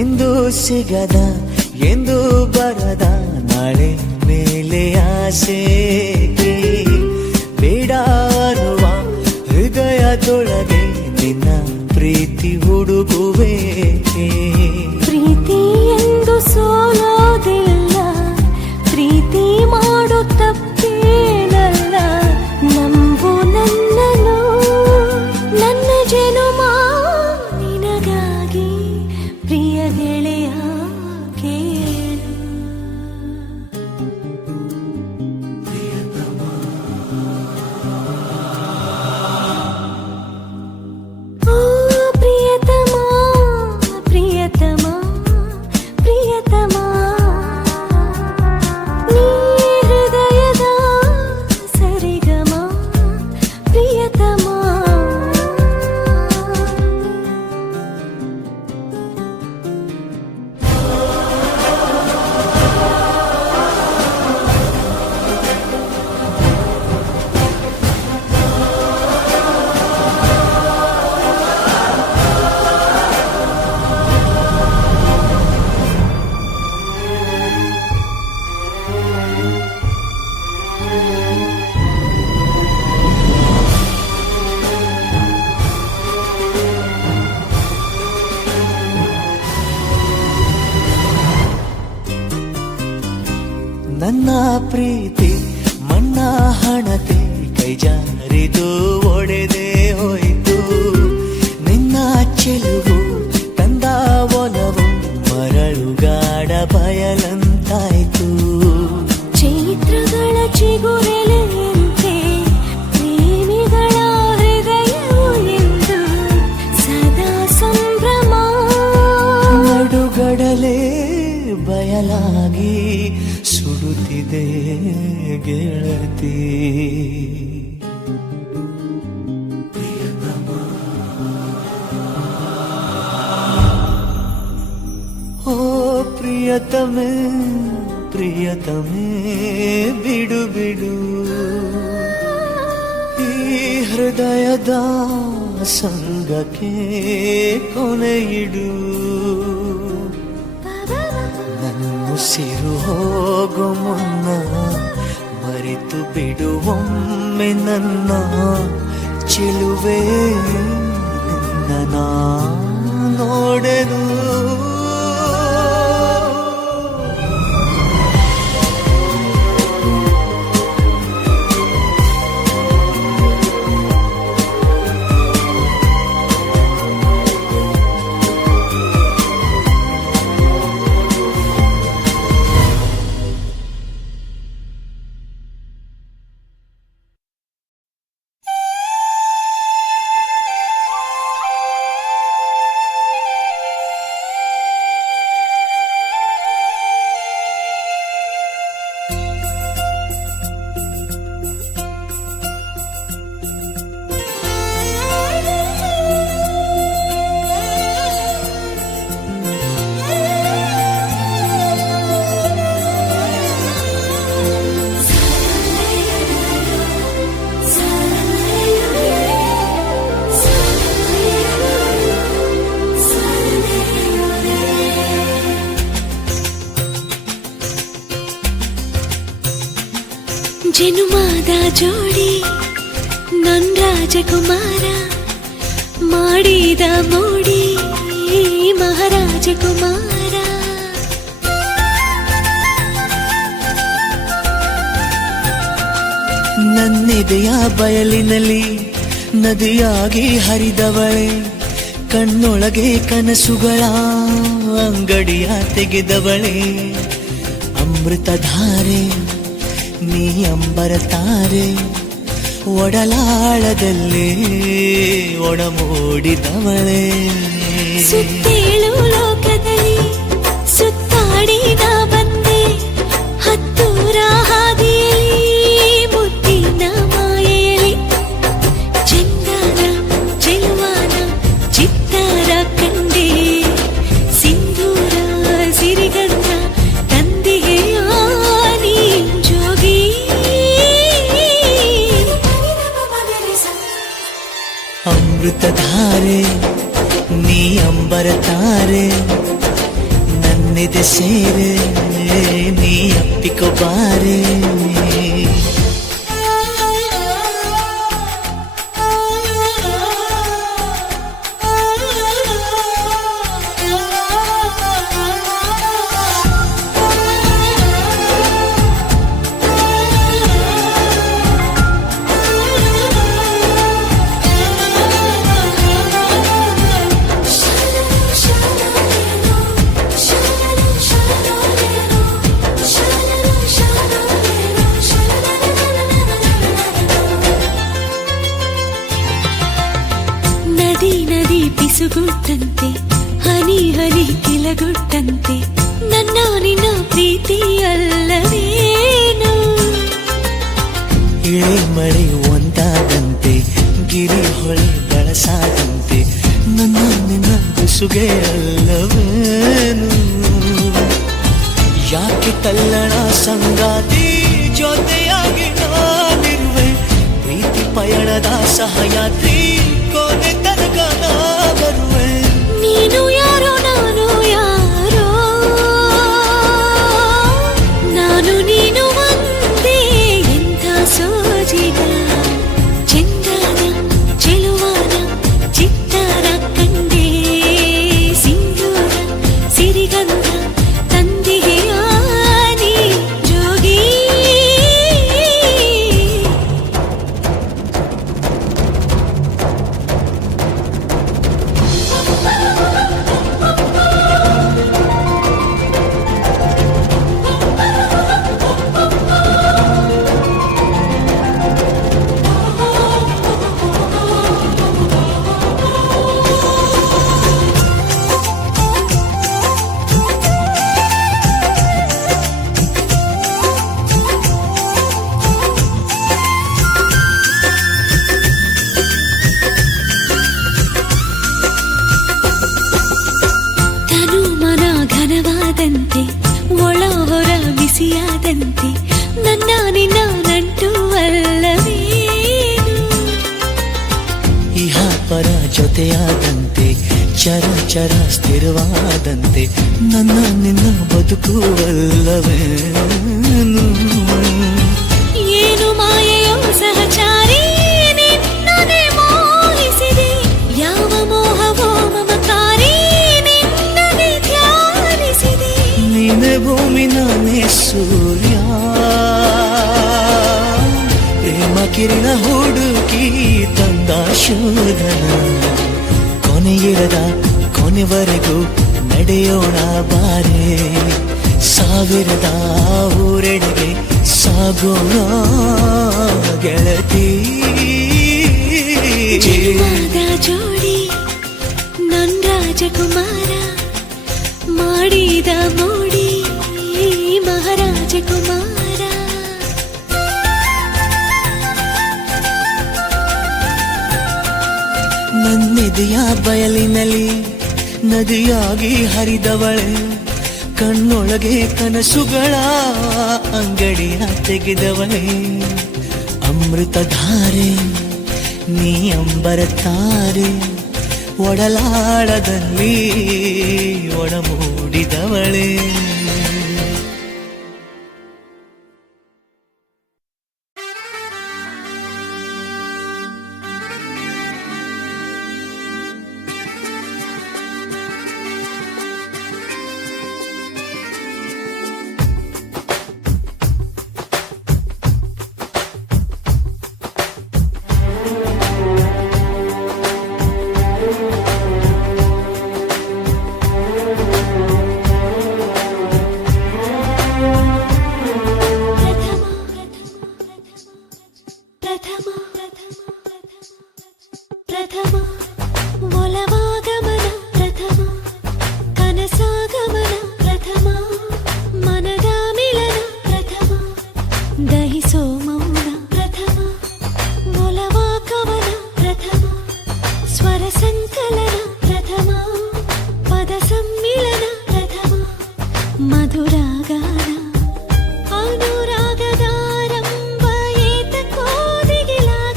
ಎಂದು ಸಿಗದ ಎಂದು ಬರದ ನಾಳೆ ಮೇಲೆ ಆಸೆಗೆ ಬೇಡ ಅನ್ನುವ ಹೃದಯದೊಳಗೆ ನಿನ್ನ ಪ್ರೀತಿ ಹುಡುಗುವೇಕೆ ಪ್ರೀತಿ ಎಂದು ಸೋಲೋದಿಲ್ಲ ಪ್ರೀತಿ ಮಾಡೋ ತಪ್ಪೇನಲ್ಲ ನಂಬು ನನ್ನನು ನನ್ನ ಜನುಮ ನಿನಗಾಗಿ ಪ್ರಿಯ ಗೆಳೆಯ ಕೇಳು ಓ ಪ್ರಿಯತಮ ಪ್ರಿಯತಮ ಪ್ರಿಯತಮ ನೀ ಹೃದಯದ ಸರಿಗಮ ಪ್ರಿಯತಮ ನನ್ನ ಪ್ರೀತಿ ಮಣ್ಣ ಹಣತೆ ಕೈ ಜಾರಿದು ಒಡೆದೇ ಹೋಯಿತು ನಿನ್ನ ಚೆಲುವು ತಂದ ಒಲವು ಮರಳುಗಾಡ ಬಯಲಂತಾಯ್ತು ಚೈತ್ರಗಳ ಚಿಗುರೆಲೆಯಂತೆ ಪ್ರೇಮಿಗಳ ಹೃದಯವು ಎಂದು ಸದಾ ಸಂಭ್ರಮ ನಡುಗಡಲೆ ಬಯಲಾಗಿ ಸುಡುತ್ತಿದೆ ಗೆಳತಿ ಓ ಪ್ರಿಯತಮೆ ಪ್ರಿಯತಮೆ ಬಿಡು ಬಿಡು ಈ ಹೃದಯದ ಸಂಗಕ್ಕೆ ಕೊನೆಯಿಡು ಉಸಿರು ಹೋಗೋ ಮುನ್ನ ಮರೆತು ಬಿಡುವೊಮ್ಮೆ ನನ್ನ ಚೆಲುವೆ ನಿನ್ನ ನೋಡೆನು ಜನುಮಾದ ಜೋಡಿ ನನ್ ರಾಜಕುಮಾರ ಮಾಡಿದ ಮೋಡಿ ಮಹಾರಾಜಕುಮಾರ ನನ್ನೆದೆಯ ಬಯಲಿನಲ್ಲಿ ನದಿಯಾಗಿ ಹರಿದವಳೆ ಕಣ್ಣೊಳಗೆ ಕನಸುಗಳ ಅಂಗಡಿಯ ತೆಗೆದವಳೆ ಅಮೃತಧಾರೆ ನೀ ಅಂಬರ ತಾರೆ ಒಡಲಾಳದಲ್ಲಿ ಒಡಮೂಡಿದವಳೆ ಸುತ್ತೇಳು ಲೋಕದಲ್ಲಿ ಸುತ್ತಾಡಿ ನಾ ಬಂದೆ ಹತ್ತೂರ ಹಾದಿಯಲ್ಲಿ ಮುತ್ತಿನ ಮಾಯೆಯಲ್ಲಿ ಚಂದನ ಚೆಲುವಾನ ಚಿತ್ತಾರ ಕಂಡೆ ಸಿಂಧೂರ ಸಿರಿಗಂಧ ತಂದೆಯ ನೀ ಜೋಗಿ ಅಮೃತಧಾರೆ ನೀ ಅಂಬರ ತಾರೆ ನನ್ನಿದೆ ಸೇರೆ ನೀ ಅಪ್ಪಿಕೋ ಬಾರೆ. ನದಿ ನದಿ ಪಿಸುಗುಟ್ಟಂತೆ ಹನಿ ಹನಿ ಕಿಲಗುಟ್ಟಂತೆ ನನ್ನ ನಿನ್ನ ಪ್ರೀತಿ ಅಲ್ಲವೇನು. ಇಳಿ ಮಳೆ ಒಂದಾದಂತೆ ಗಿರಿ ಹೊಳೆ ಬಳಸಾದಂತೆ ನನ್ನ ನಿನ್ನ ಬೆಸುಗೆ ಅಲ್ಲವೇನು. ಯಾಕೆ ತಲ್ಲಣ ಸಂಗಾತಿ ಜೊತೆಯಾಗಿ ನಾನಿರುವೆ, ಪ್ರೀತಿ ಪಯಣದ ಸಹಯಾತ್ರಿ ಕೊನೆ ತನಕ ನಾ ಬರುವೆ. ನೀನು ಯಾರೋ ನಾನು ಯಾರೋ, ನಾನು ನೀನು ಒಂದೇ ಎಂಥ ಸೋಜಿಗ. ಚಂದನ ಚೆಲುವನ ಚಿತ್ತಾರ ಕಂಡೆ, ಸಿಂಧೂರ ಸಿರಿಗಂಧ ತಂದೆಯ ನೀ ಜೋಗಿ. ತನು ಮನ ಘನವಾದಂತೆ ಒಳ ಹೊರ ಬಿಸಿಯಾದಂತೆ ನನ್ನ ನಿನ್ನ ನಂಟು ಅಲ್ಲವೇನು. ಇಹ ಪರ ಜೊತೆಯಾದಂತೆ ಚರ ಚರ ಸ್ಥಿರವಾದಂತೆ ನನ್ನ ನಿನ್ನ ಬದುಕುವಲ್ಲವೇನು. ಏನು ಮಾಯೆಯೋ ಸಹಚಾರಿ ನಿನ್ನನೆ ಮೋಹಿಸಿದೆ, ಯಾವ ಮೋಹವೋ ಮಮಕಾರಿ ನಿನ್ನನೆ ಧ್ಯಾನಿಸಿದೆ. ನೀನೆ ಭೂಮಿ ನಾನೇ ಸೂರ್ಯ, ಪ್ರೇಮ ಕಿರಣ ಹುಡುಕಿ ತಂದ ಶೋಧನ. ಕೊನೆಯಿರದ ಕೊನೆವರೆಗೂ ನಡೆಯೋಣ ಬಾರೆ, ಸಾವಿರದ ಊರೆಡೆಗೆ ಸಾಗೋಣ ಗೆಳತಿ. ಜನ್ಮದ ಜೋಡಿ ನನ್ ರಾಜಕುಮಾರ, ಮಾಡಿದ ಮೋಡಿ ಮಹಾರಾಜಕುಮಾರ. ನನ್ನೆದೆಯ ಬಯಲಿನಲ್ಲಿ ನದಿಯಾಗಿ ಹರಿದವಳೆ, ಕಣ್ಣೊಳಗೆ ಕನಸುಗಳ ಅಂಗಡಿಯ ತೆಗೆದವಳೆ. ಅಮೃತಧಾರೆ ನೀ ಅಂಬರ ತಾರೆ, ಒಡಲಾಳದಲ್ಲಿ ಒಡಮೂಡಿದವಳೆ. ಪ್ರಥಮ ಒಲವಾಗಮನ, ಪ್ರಥಮ ಕನಸಾಗಮನ, ಪ್ರಥಮ ಮನದ ಮಿಲನ, ಪ್ರಥಮ ದಹಿಸೋ ಮೌನ, ಪ್ರಥಮ ಒಲವಾ ಕವನ, ಪ್ರಥಮ ಸ್ವರ ಸಂಕಲನ, ಪ್ರಥಮ ಪದ ಸಮ್ಮಿಲನ, ಪ್ರಥಮ ಮಧುರಾಗಾನ. ಅನುರಾಗದಾರಂಭ ಏತಕೋ ದಿಗಿಲಾರ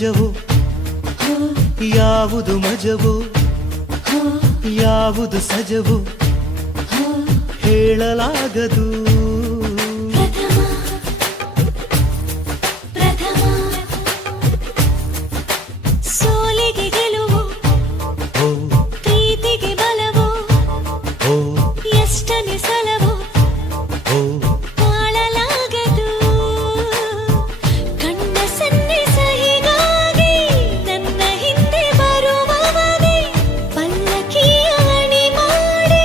ನಿಜವೋ ಯಾವುದು ಮಜವೋ ಯಾವುದು ಸಜವೋ ಹೇಳಲಾಗದು. ಪ್ರಥಮ ಪ್ರಥಮ ಸೋಲಿಗೆ ಗೆಲುವು ಓ ಪ್ರೀತಿಗೆ ಬಲವು ಓ ಎಷ್ಟನೇ ಸಲವು ಓ ತಾಳಲಾಗದು. ಕಣ್ಣ ಸನ್ನಿಸಹಿಗಾಗಿ ನನ್ನ ಹಿಂದೆ ಬರುವವನೇ ಪಲ್ಲಕ್ಕಿಯ ಅಣಿ ಮಾಡಿ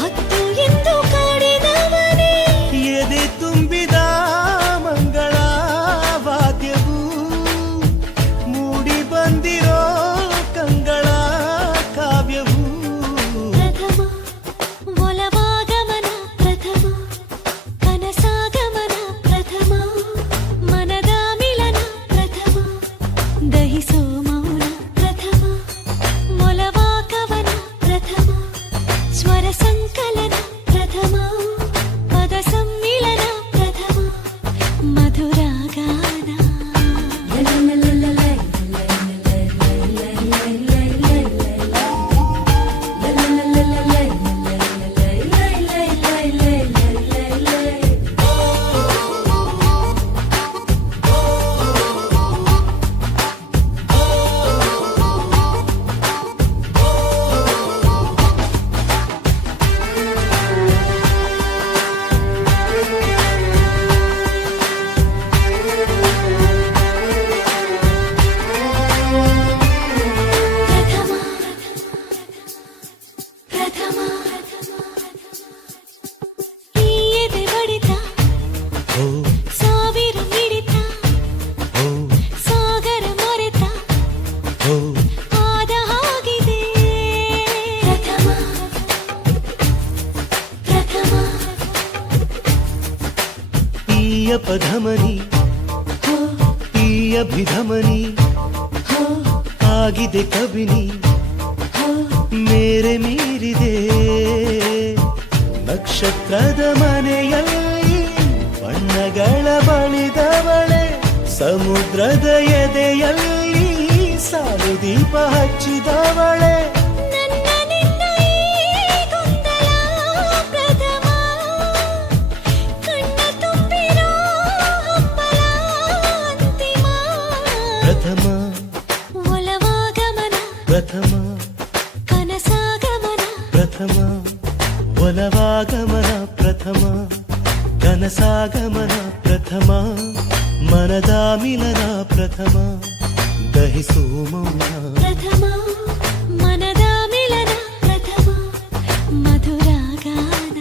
ಹತ್ತು ಎಂದು ಕಾಡಿದವನೇ. ಎದೆ ತುಂಬಿದ ಮಂಗಳ ವಾದ್ಯವು ಮೂಡಿ ಬಂದಿರೋ ಕಂಗಳ ಕಾವ್ಯವು. ಪ್ರಥಮ ಒಲವಾಗಮನ ಪ್ರಥಮ ಕನಸಾಗಮನ ಪ್ರಥಮ ಮನದ ಮಿಲನ ಪ್ರಥಮ ದಹಿಸೋ ಮೌನ ಪ್ರಥಮ ಒಲವಾಗಮನ ಪ್ರಥಮ ಸ್ವರ ಸಂಕಲನ ಪ್ರಥಮ ಪದ ಸಮ್ಮಿಲನ ಪ್ರಥಮ ಮಧುರಾಗಾನ. ಪ್ರಥಮ ಈ ಎದೆ ಬಡಿತ ಓ ಸಾವಿರ ಮಿಡಿತ ಓ ಸಾಗರ ಮರೆತ ಓ ಆದ ಹಾಗಿದೆ. ಪ್ರಥಮ ಪ್ರಥಮ ಈ ಅಪಧಮನಿ ಈ ಅಭಿಧಮನಿ ಆಗಿದೆ ಕವಿನಿ ಮೇರೆ ಮೀರಿದೆ. ನಕ್ಷತ್ರದ ಮನೆಯಲ್ಲಿ ಬಣ್ಣಗಳ ಬಳಿದವಳೆ ಸಮುದ್ರದ ಎದೆಯಲ್ಲಿ ಸಾಲು ದೀಪ ಹಚ್ಚಿದವಳೆ. ನನ್ನ ನಿನ್ನ ಈ ಗೊಂದಲ ಪ್ರಥಮ ಕಣ್ಣ ತುಂಬಿರೋ ಹಂಬಲ ಅಂತಿಮ. ಪ್ರಥಮ ಒಲವಾಗಮನ ಪ್ರಥಮ ಕನಸಾಗಮನ ಪ್ರಥಮ ಒಲವಾಗಮನ ಪ್ರಥಮ ಕನಸಾಗಮನ ಪ್ರಥಮ ಮನದ ಮಿಲನ ಪ್ರಥಮ ದಹಿಸೋ ಮೌನ. ಪ್ರಥಮ ಮನದ ಮಿಲನ ಪ್ರಥಮ ಮಧುರಾಗಾನ.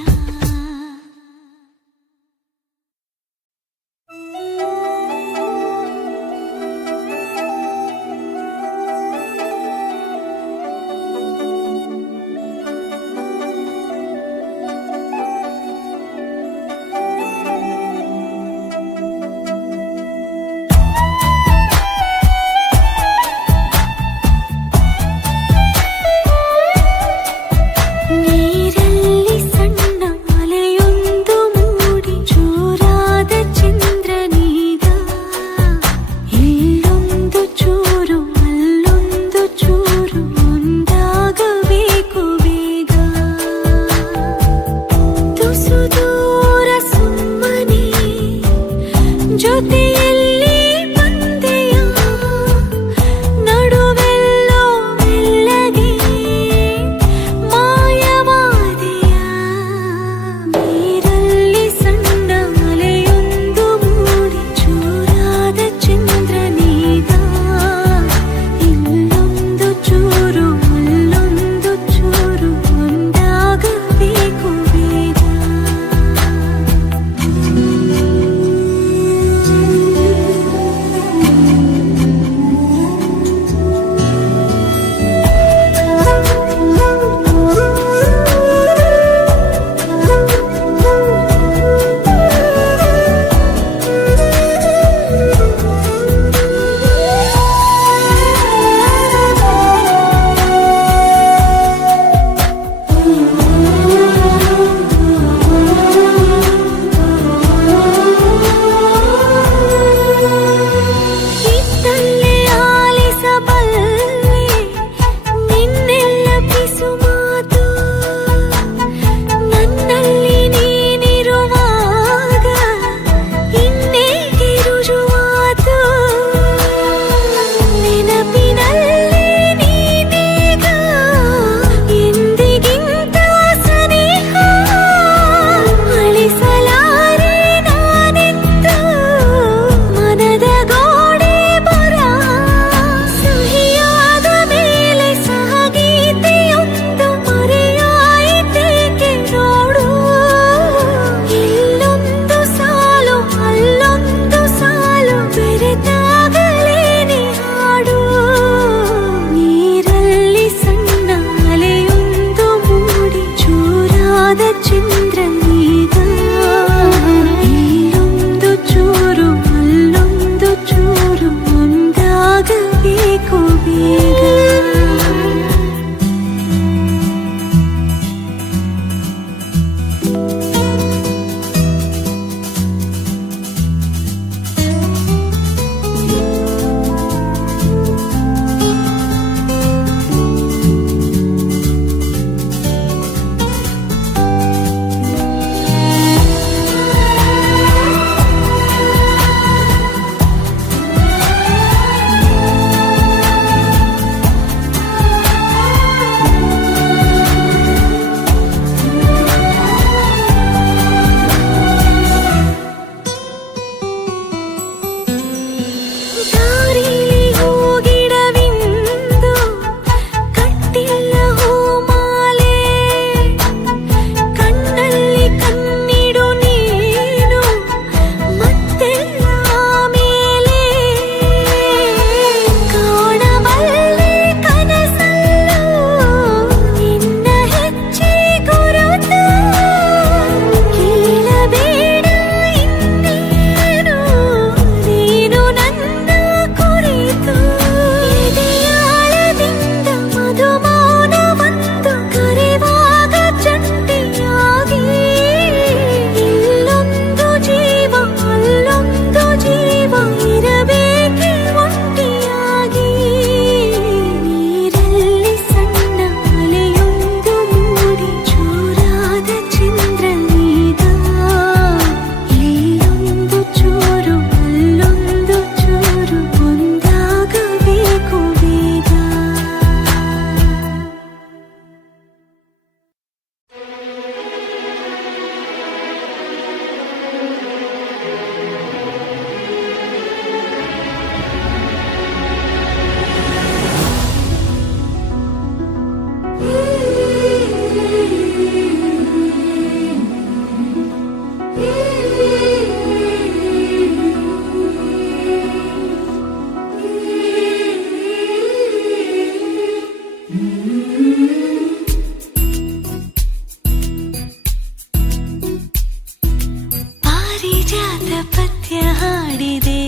ಪಾರಿಜಾತ ಪದ್ಯ ಹಾಡಿದೆ,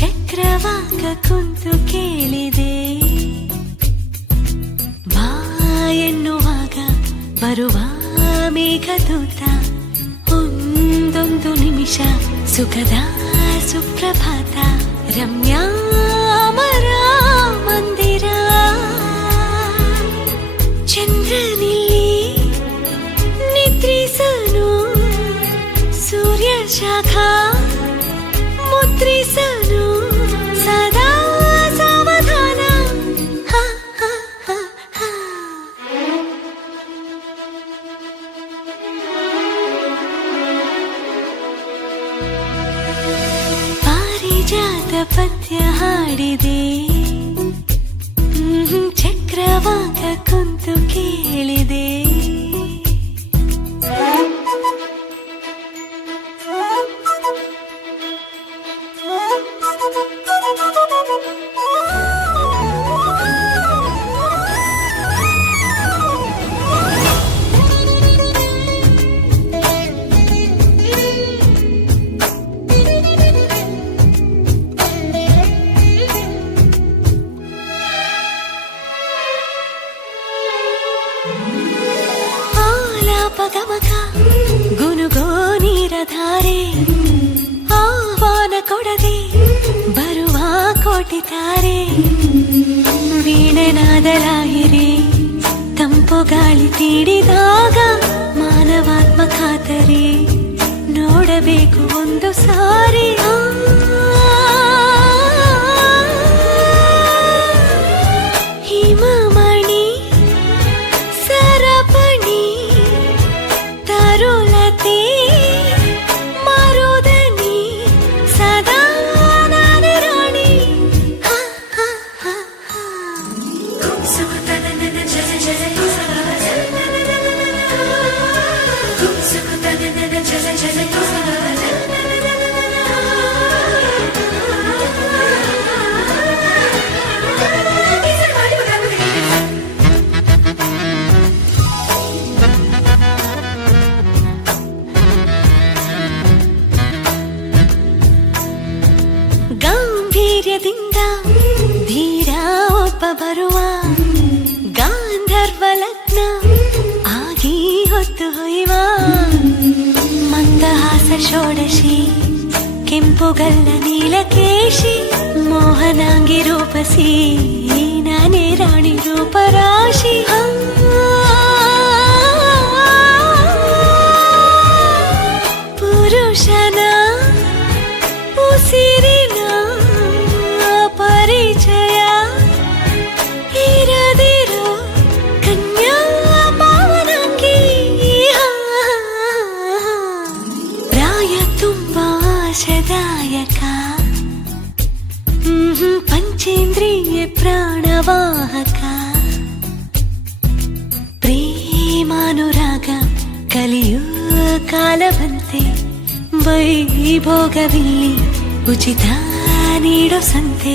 ಚಕ್ರವಾಕ ಕುಂತು ಕೇಳಿದೆ, ಬಾ ಎನ್ನುವಾಗ ಬರುವ ಮೇಘದೂತ, ಒಂದೊಂದು ನಿಮಿಷ ಸುಖದ ಸುಪ್ರಭಾತ, ರಮ್ಯಾ ಅಮರ ಮಂದಿರ, ಚಂದ್ರನಿಲ್ಲಿ ನಿದ್ರಿಸನು, ಸೂರ್ಯ ಶಾಖ ಮುದ್ರಿಸನು, ಸದಾ ಸಾವಧಾನ. ಹ, ಹ, ಹ, ಹ. ಪಾರಿಜಾತ ಪದ್ಯ ಹಾಡಿದೆ, ಚಕ್ರವಾಕ ಕುಂತು ಕೇಳಿದೆ. ಗಮಕ ಗುನುಗೋ ನೀರಧಾರೆ, ಆಹ್ವಾನ ಕೊಡದೆ ಬರುವ ಕೋಟಿತಾರೆ, ವೀಣೆನಾದಲಾಹಿರಿ ತಂಪು ಗಾಳಿ ತೀಡಿದಾಗ ಮಾನವಾತ್ಮ ಖಾತರಿ, ನೋಡಬೇಕು ಒಂದು ಸಾರಿ. ಹಿಮಮಣಿ ಸರಪಣಿ ತರುಲತೆ ಮರುದನಿ, ಸದಾ ನಾನೇ ರಾಣಿ. ಗಾಂಭೀರ್ಯದಿಂದ ಧೀರ ಒಬ್ಬ ಬರುವ, ಗಾಂಧರ್ವ ಲಗ್ನ ಆಗಿ ಹೊತ್ತು ಹೊಯ್ವ, ಮಂದಹಾಸ ಷೋಡಶಿ ಕೆಂಪುಗಲ್ಲ ನೀಲಕೇಶಿ, ಮೋಹನಾಂಗಿ ರೂಪಸಿ ನಾನೇ ರಾಣಿ ರೂಪರಾಶಿ. ಪುರುಷನ ಉಸಿರಿನ ಪರಿಚಯ ಇರದಿರೋ ಕನ್ಯಾ ಪಾವನಂಗಿ, ಪ್ರಾಯ ತುಂಬಾ ಆಶಾದಾಯಕ, ಪಂಚೇಂದ್ರಿಯ ಪ್ರಾಣವಾಹಕ, ಪ್ರೇಮಾನುರಾಗ ಕಲಿಯೋ ಕಾಲವಂತೆ, ವೈಭೋಗವಿಲ್ಲಿ ಉಚಿತ ನೀಡೋ ಸಂತೆ,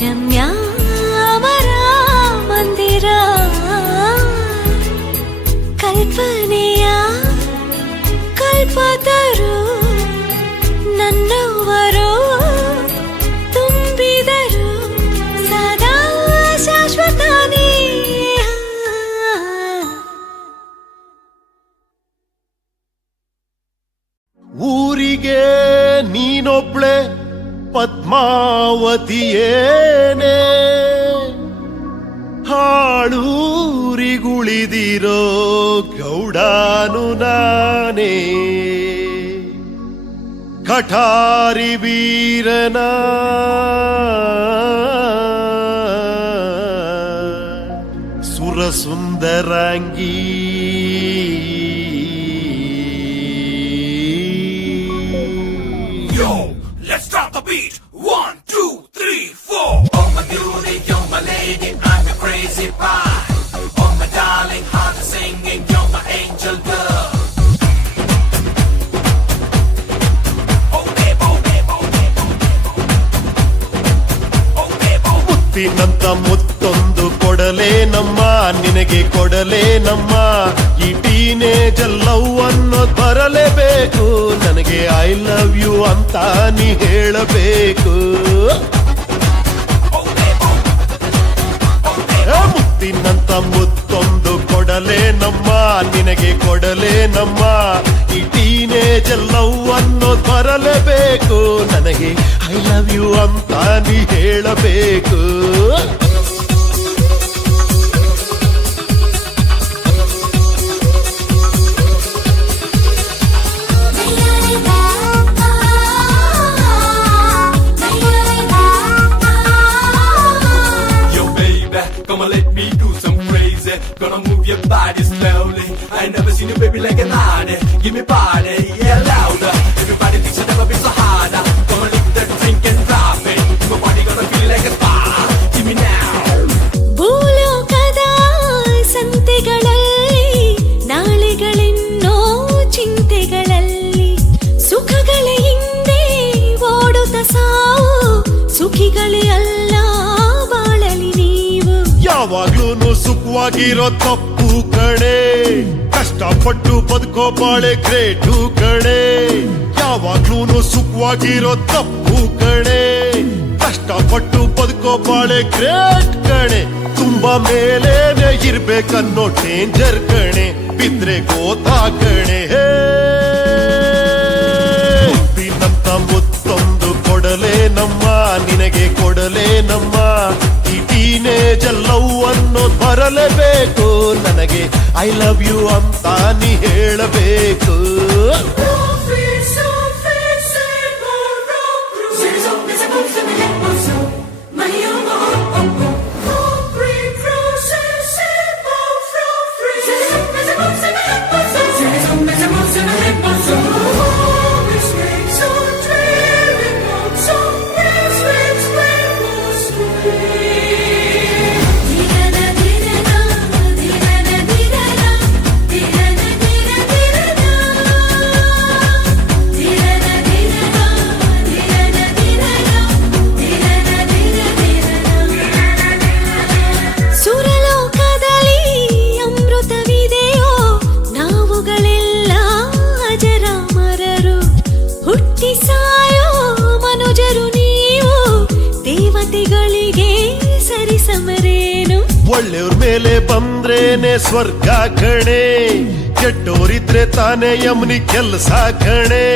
ರಮ್ಯಾ ಅಮರ ಮಂದಿರ, ಕಲ್ಪನೆಯ ಕಲ್ಪತರು ನನ್ನವರು ತುಂಬಿದರು, ಸದಾ ಶಾಶ್ವತನೇ. ಊರಿಗೆ ನೀನೊಬ್ಳೆ ಪದ್ಮಾವತಿಯೇನೆ, ಹಾಳೂರಿಗುಳಿದಿರೋ ಗೌಡಾನು ನಾನೇ, Kathari ವೀರನ ಸುರಸುಂದರಾಂಗಿ, Let's start the beat. 1, 2, 3, 4. Oh my beauty, you're my lady, I'm your crazy. crazy by. Oh my darling, heart is singing, you're my angel girl. ಮುತ್ತಿನಂತ ಮುತ್ತೊಂದು ಕೊಡಲೇ ನಮ್ಮ ನಿನಗೆ ಕೊಡಲೇ ನಮ್ಮ ಈ ಟೀನೇಜ್ ಲವ್ ಅನ್ನೋದು ಬರಲೇಬೇಕು ನನಗೆ ಐ ಲವ್ ಯು ಅಂತ ನೀ ಹೇಳಬೇಕು ಮುತ್ತಿನಂತ ಮುತ್ತೊಂದು ಕೊಡಲೇ ನಮ್ಮ ನಿನಗೆ ಕೊಡಲೇ ನಮ್ಮ ಈ ಟೀನೇಜ್ ಲವ್ ಅನ್ನೋದು ಬರಲೇಬೇಕು ನನಗೆ ಐ ಲವ್ ಯು ಅಂತ ನೀ ಹೇಳಬೇಕು Yo baby, come on let me do some crazy. Gonna move your body slowly. I ain't never seen you baby like an honey. Give me body, yeah louder. Everybody thinks I've never been so harder. Come on lick that drink and drop it. My body gonna feel like a spa. Give me now. ಭೂಲೋಕದ ಸಂತೆಗಳಲ್ಲಿ ನಾಳೆಗಳೆನ್ನೋ ಚಿಂತೆಗಳಲ್ಲಿ ಸುಖಗಳೇ ಹಿಂದೆ ಓಡುತ್ತ ಸಾವು ಸುಖಿಗಳೇ ಅಲ್ಲ ಬಾಳಲಿ ನೀವು ಯಾವಾಗ್ಲೂ ಸುಖವಾಗಿರೋ ತಪ್ಪು ಕಣೆ ಕಷ್ಟಪಟ್ಟು ಬದುಕೋ ಬಾಳೆ ಗ್ರೇಟು ಕಣೆ ಯಾವಾಗ್ಲೂ ಸುಖವಾಗಿರೋ ತಪ್ಪು ಕಣೆ ಕಷ್ಟಪಟ್ಟು ಬದುಕೋ ಬಾಳೆ ಗ್ರೇಟ್ ಕಣೆ ತುಂಬಾ ಮೇಲೇನೆ ಇರ್ಬೇಕನ್ನೋ ಡೇಂಜರ್ ಕಣೆ ಬಿದ್ರೆ ಗೋತಾ ಕಣೆ ಮುತ್ತಿನಂತ ಮುತ್ತೊಂದು ಕೊಡಲೇ ನಮ್ಮ ನಿನಗೆ ಕೊಡಲೇ ನಮ್ಮ ಈ ಟೀನೇಜ್ ಲವ್ ಅನ್ನೋದು ಬರಲೇಬೇಕು ನನಗೆ ಐ ಲವ್ ಯು ಅಂತ ನೀ ಹೇಳಬೇಕು ಸುರಲೋಕದಲ್ಲಿ ಅಮೃತವಿದೆಯೋ ನಾವುಗಳೆಲ್ಲ ಅಜರಾಮರರು ಹುಟ್ಟಿ ಸಾಯೋ ಮನುಜರು ನೀವು ದೇವತೆಗಳಿಗೆ ಸರಿಸಮರೇನು ಒಳ್ಳೆಯವ್ರ ಮೇಲೆ ಬಂದ್ರೇನೆ ಸ್ವರ್ಗ ಕಣೆ ಕೆಟ್ಟೋರಿದ್ರೆ ತಾನೇ ಯಮನಿ ಕೆಲ್ಸ ಕಣೆ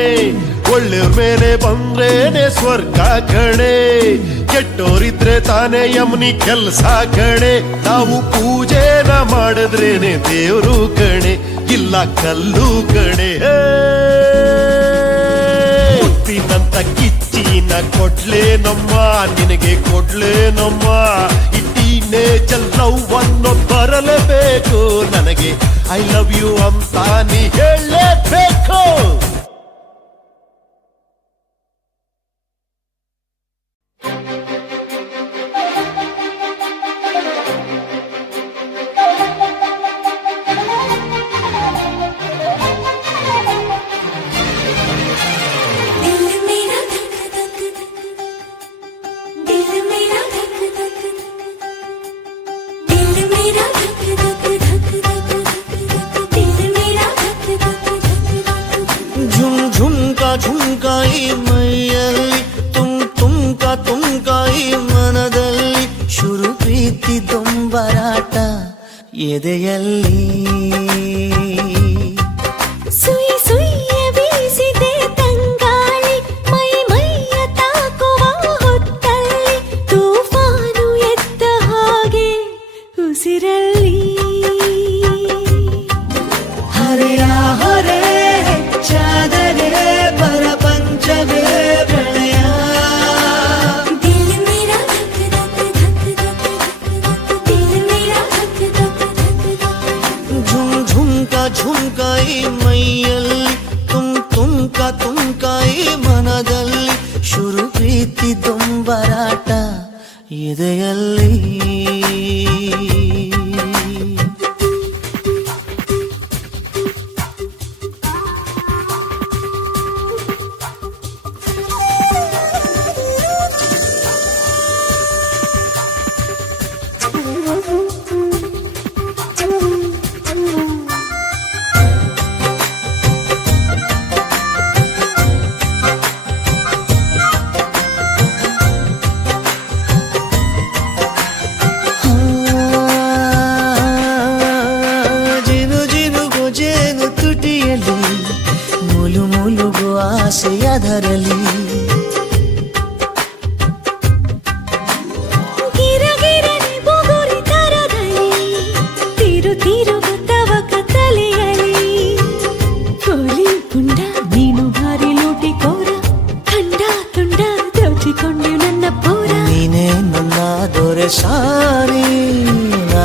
ಒಳ್ಳೆಯವ್ರ ಮೇಲೆ ಬಂದ್ರೇನೆ ಸ್ವರ್ಗ ಕಣೆ ಕೆಟ್ಟೋರಿದ್ರೆ ತಾನೇ ಯಮನಿ ಕೆಲ್ಸ ಕಣೆ ನಾವು ಪೂಜೆನ ಮಾಡಿದ್ರೇನೆ ದೇವ್ರು ಕಣೆ ಇಲ್ಲ ಕಲ್ಲು ಕಣೆ ಮುತ್ತಿನಂತ ಕಿಚ್ಚಿನ ಕೊಡ್ಲೇ ನಮ್ಮ ನಿನಗೆ ಕೊಡ್ಲೇ ನಮ್ಮ ಈ ಟೀನೇಜ್ ಲವ್ ಅನ್ನೋದು ಬರಲೇಬೇಕು ನನಗೆ ಐ ಲವ್ ಯು ಅಂತ ನೀ ಹೇಳಲೇಬೇಕು दिल मेरा धक धक दिल मेरा धक धक दिल मेरा धक धक धक धक दिल मेरा धक धक धक झुम झुमका झुमಕಾಯಿ ಮೈಯಲ್ಲಿ ತುಮ್ಕಾಯಿ ಮನದಲ್ಲಿ ಶುರು ಪ್ರೀತಿ ದೊಂಬರಾಟ ಎದೆಯಲ್ಲಿ ಸುಯಿ ಸುಯ್ಯ ಬೀಸಿದೆ ತಂಗಾಳಿ ಮೈ ಮೈಯ ತಾಕುವ ಹೊತ್ತಲ್ಲಿ ತೂಫಾನು ಎದ್ದ ಹಾಗೆ ಉಸಿರಲ್ಲಿ ಹರೆಯ ಹೊರೆ ಹೆಚ್ಚಾದರೆ ಪರಪಂಚವೇ ಪ್ರಳಯ दिल मेरा धक धक धक धक दिल मेरा धक धक धक ಝುಮ್ ಝುಮ್ಕಾಯಿ ಮೈಯಲ್ಲಿ ತುಮ್ಕಾಯಿ ಮನದಲ್ಲಿ ಶುರು ಪ್ರೀತಿ ದೊಂಬರಾಟ ಎದೆಯಲ್ಲಿ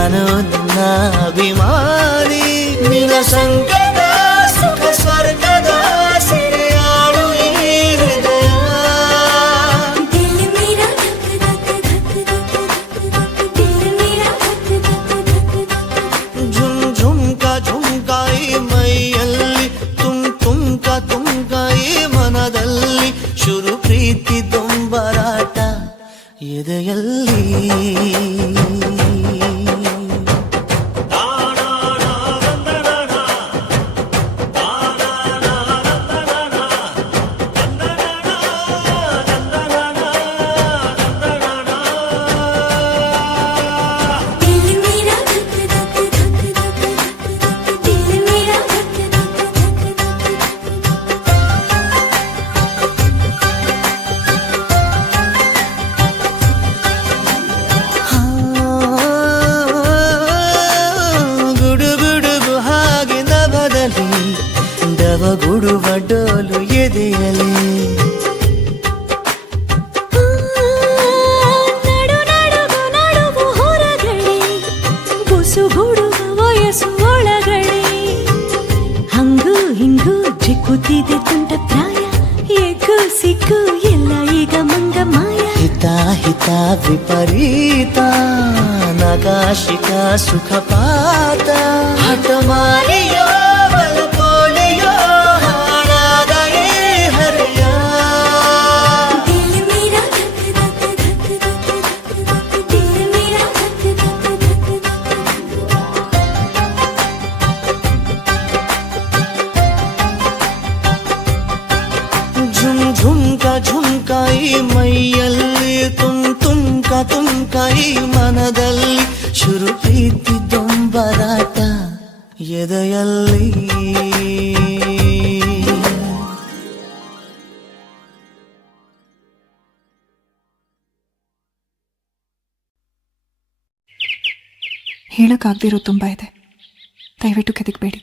ನಾನು ನಿನ್ನ ಅಭಿಮಾನಿ ನಿನ್ನ ಸಂಕಟ ಸುಖ ಸ್ವರ್ಗದ ಸೆರೆಯಾಳು ಈ ಹೃದಯ दिल मेरा धक धक धक धक धक दिल मेरा धक धक धक धक झुम झुमका ಈ ಮೈಯಲ್ಲಿ ತುಮ್ಕ ಈ ಮನದಲ್ಲಿ ಶುರು ಪ್ರೀತಿ ದೊಂಬರಾಟ ಎದೆಯಲ್ಲಿ दिल मेरा धक धक धक धक धक दिल मेरा धक धक धक ಗುಡುಗುಡುಗು ಹಾಗೆ ನಭದಲ್ಲಿ ದವಗುಡುವ ಡೋಲು ಎದೆಯಲಿ ನಡು ನಡುಗು ನಡುವು ಹೊರಗಡೆ ಬುಸುಗುಡುವ ವಯಸ್ಸು ಒಳಗಡೆ ಹಂಗು ಹಿಂಗು ಜಿಕ್ಕುತ್ತಿದೆ ತುಂಟ ಪ್ರಾಯ ಎಗ್ಗು ಸಿಕ್ಕು ಎಲ್ಲ ಈಗ ಮಂಗ ಮಾಯ ಹಿತ ವಿಪರೀತ ನಗಾಶಿಕ ಸುಖಪಾತ ಹಠಮಾರಿಯೋ ಬಲಪೋಲಿಯೋ ಹಾಳಾದ ಈ ಹರೆಯ दिल मेरा धक धक धक धक धक धक दिल मेरा धक धक धक धक ಝುಮ್ಕ ಈ ಮೈಯಲ್ಲಿ ತುಮ್ಕ ಈ ಮನದಲ್ಲಿ ಶುರು ಪ್ರೀತಿ ದೊಂಬರಾಟ ಎದೆಯಲ್ಲಿ ಹೇಳೋಕ್ಕಾಗದಿರೋ ತುಂಬ ಇದೆ. ದಯವಿಟ್ಟು ಕೆದಕಬೇಡಿ.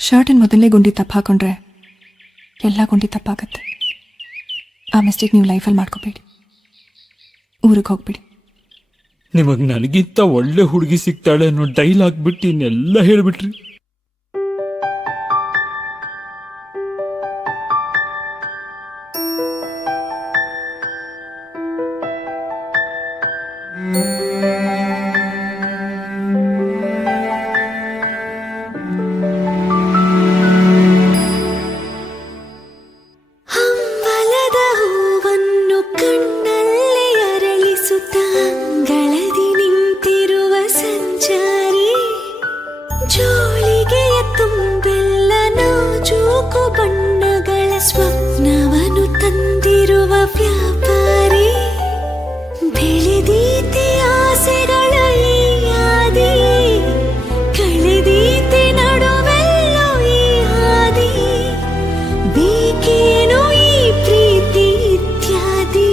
ಶರ್ಟಿನ ಮೊದಲನೇ ಗುಂಡಿ ತಪ್ಪು ಹಾಕೊಂಡ್ರೆ ಎಲ್ಲ ಗುಂಡಿ ತಪ್ಪಾಗತ್ತೆ. ಆ ಮಿಸ್ಟೇಕ್ ನೀವು ಲೈಫಲ್ಲಿ ಮಾಡ್ಕೋಬೇಡಿ. ಊರಿಗೆ ಹೋಗ್ಬಿಡಿ. ನಿಮಗೆ ನನಗಿಂತ ಒಳ್ಳೆ ಹುಡುಗಿ ಸಿಗ್ತಾಳೆ ಅನ್ನೋ ಡೈಲಾಗ್ ಬಿಟ್ಟು ಇನ್ನೆಲ್ಲ ಹೇಳ್ಬಿಟ್ರಿ. ಹಂಬಲದ ಹೂವನ್ನು ಕಣ್ಣಲ್ಲಿ ಅರಳಿಸುತ್ತ ಅಂಗಳದಿ ನಿಂತಿರುವ ಸಂಚಾರಿ ಜೋಳಿಗೆಯ ತುಂಬೆಲ್ಲ ನಾಜೂಕು ಬಣ್ಣಗಳ ಸ್ವಪ್ನವನ್ನು ತಂದಿರುವ ವ್ಯಾಪಾರಿ ಬೆಳೆದೀತೆ ಆಸೆಗಳ ಈ ಯಾದಿ ಕಳೆದೀತೆ ನಡುವೆಲ್ಲೋ ಈ ಹಾದಿ ಬೇಕೇನೋ ಈ ಪ್ರೀತಿ ಇತ್ಯಾದಿ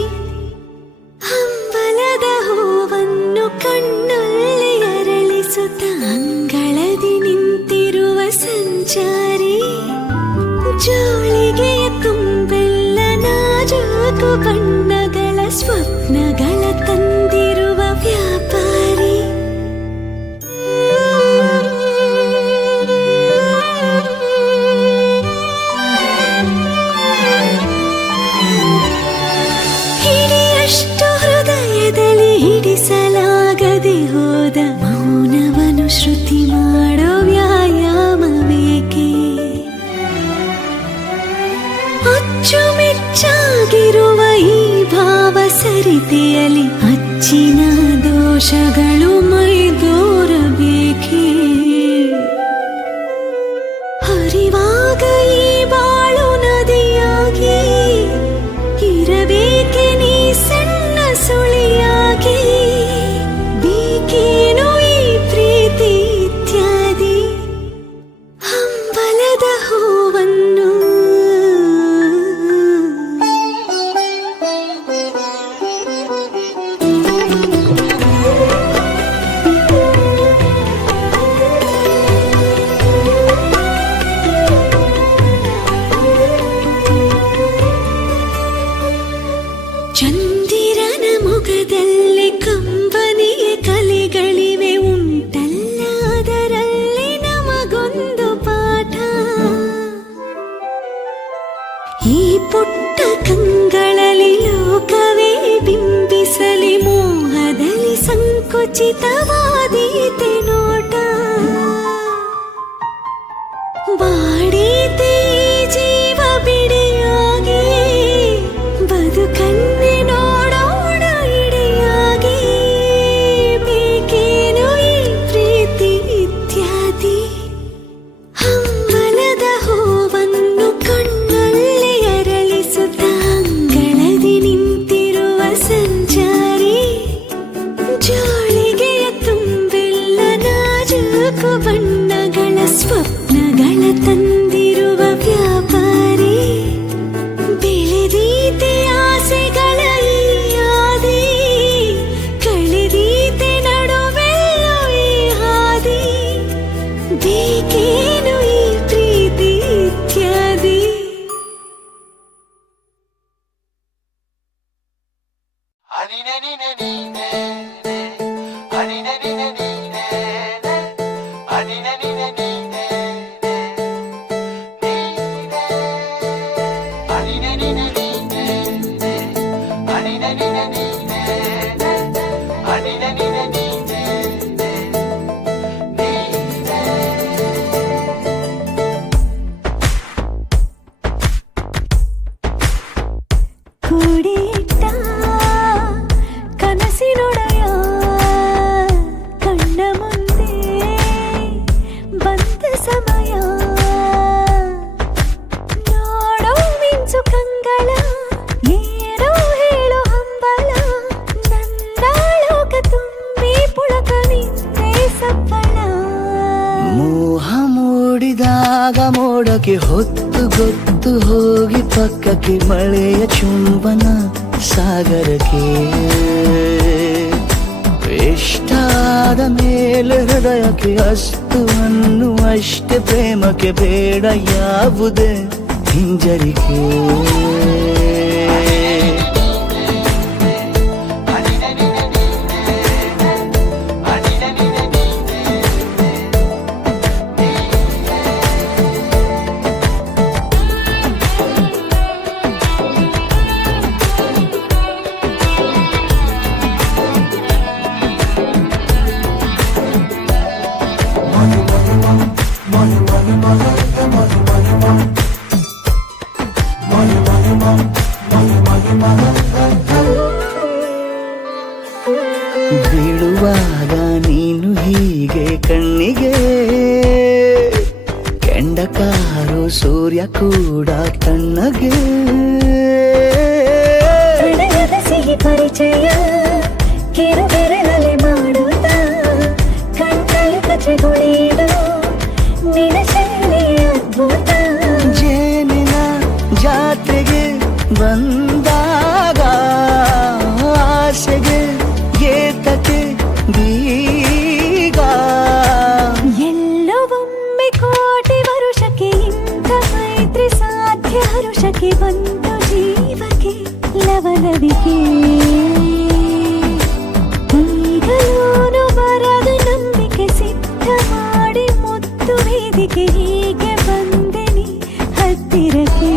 ಹಂಬಲದ ಹೂವನ್ನು ಕಣ್ಣಲ್ಲಿ ಅರಳಿಸುತ್ತ ಅಂಗಳದಿ ನಿಂತಿರುವ ಸಂಚಾರಿ ಜೋಳಿಗೆಯ ತುಂಬೆಲ್ಲ ನಾಜೂಕು ಬಣ್ಣಗಳ ಸ್ವಪ್ನಗಳ ತಂದಿರುವ ವ್ಯಾಪಾರಿ ಹಿಡಿಯಷ್ಟು ಹೃದಯದಲ್ಲಿ ಹಿಡಿಸಲಾಗದೆ ಹೋದ ಮೌನವನ್ನು ಶ್ರುತಿ ಮಾಡೋ ವ್ಯಾಯಾಮ ಬೇಕೆ ಅಚ್ಚುಮೆಚ್ಚಾಗಿರುವ ಈ ಭಾವ ಸರಿತೆಯಲ್ಲಿ ಅಚ್ಚಿನ ದೋಷಗಳು ಮೈದೋರಬೇಕೆ ಹರಿವಾಗ ಈ ಬಾಳು ನದಿಯಾಗಿ ಇರಬೇಕೆ ನೀ ಸಣ್ಣ ಸುಳಿಯಾಗಿ ಬೇಕೇನೋ ಈ ಪ್ರೀತಿ ಇತ್ಯಾದಿ ಹಂಬಲದ ಹೂವನ್ನು ಕಂಗಳಲ್ಲಿ ಲೋಕವೇ ಬಿಂಬಿಸಲಿ ಮೋಹದಲ್ಲಿ ಸಂಕುಚಿತವಾದೀತೆ ನೋಟ ಬಾಡೀತೆ ಜೀವ ಬಿಡಿಯಾಗಿ ಬದುಕನ್ನೆ ನೋಡೋಣ ಇಡಿಯಾಗಿ ಬೇಕೇನು ಈ ಪ್ರೀತಿ ಇತ್ಯಾದಿ ಹಂಬಲದ ಹೂವನ್ನು ಕಣ್ಣಲ್ಲಿ ಅರಳಿಸುತ್ತ ಅಂಗಳದಿ ನಿಂತಿರುವ ಸಂಚಾರಿ ಜೋಳಿಗೆಯ ತುಂಬೆಲ್ಲ ನಾಜೂಕು ಬಣ್ಣಗಳ ಸ್ವಪ್ನಗಳ ತಂದಿರುವ ವ್ಯಾಪಾರಿ ಬೆಳೆದೀತೆ ಆಸೆಗಳ ಈ ಹಾದಿ ಕಳೆದೀತೆ ನಡುವೆಲ್ಲೋ ಈ ಹಾದಿ ಬೇಕೇನು ಈ ಪ್ರೀತಿ ಇತ್ಯಾದಿ ಕೂಡಿಟ್ಟ ಕನಸಿನೊಡೆಯ ಕಣ್ಣ ಮುಂದೆ ಬಂದ ಸಮಯ ನೋಡೋ ಮಿಂಚು ಕಂಗಳ ಏನೋ ಹೇಳೋ ಹಂಬಲ ನಂದಾಳೋಕ ತುಂಬಿ ಪುಳಕ ನಿಂತೆ ಸಪ್ಪಳ ಮೋಹ ಮೂಡಿದಾಗ ಮೋಡಕ್ಕೆ ಹೊತ್ತು ಗೊತ್ತು ಹೋಗಿ ಪಕ್ಕಕ್ಕೆ ಮಳೆಯ ಚುಂಬನ ಸಾಗರಕ್ಕೆ ಇಷ್ಟಾದ ಮೇಲೆ ಹೃದಯಕ್ಕೆ ಅಸ್ತು ಅನ್ನುವಷ್ಟೇ ಪ್ರೇಮಕ್ಕೆ ಬೇಡ ಯಾವುದೇ ಹಿಂಜರಿಕೆ ಬೀಳುವಾಗ ನೀನು ಹೀಗೆ ಕಣ್ಣಿಗೆ ಕೆಂಡಕಾರು ಸೂರ್ಯ ಕೂಡ ತಣ್ಣಗೆ ಹೃದಯದ ಸಿಹಿ ಪರಿಚಯ ಕಿರುಬೆರಳಲ್ಲಿ ಮಾಡುತ್ತ ಕಣ್ಣಲ್ಲಿ ಕಚ್ಚೆಗುಳಿಡು ನಿನ್ನ ಶೈಲಿ ಅದ್ಭುತ ಜೇನಿನ ಜಾತ್ರೆಗೆ ಬಂದಾಗ ಆಸೆಗೆ ಏತಕ್ಕೆ ಬೀಗ ಎಲ್ಲೋ ಒಮ್ಮೆ ಕೋಟಿ ವರುಷಕ್ಕೆ ಇಂಥ ಮೈತ್ರಿ ಸಾಧ್ಯ ಹರುಷಕ್ಕೆ ಬಂತು ಜೀವಕ್ಕೆ ಲವಲವಿಕೆ ಈಗಲೂನು ಬರದ ನಂಬಿಕೆ ಸಿದ್ಧ ಮಾಡಿ ಮುತ್ತು ವೇದಿಕೆ ಹೀಗೆ ಬಂದೆ ನೀ ಹತ್ತಿರಕ್ಕೆ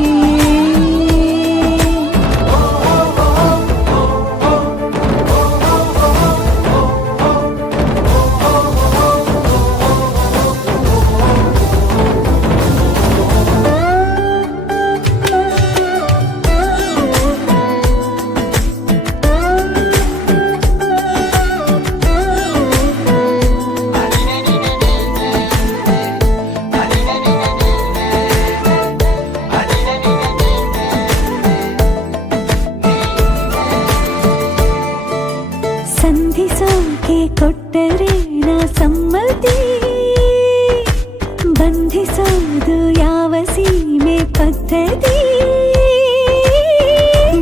ಸಂಧಿಸೋಕೆ ಕೊಟ್ಟರೆ ನಾ ಸಮ್ಮತಿ ಬಂಧಿಸೋದು ಯಾವ ಸೀಮೆ ಪದ್ಧತಿ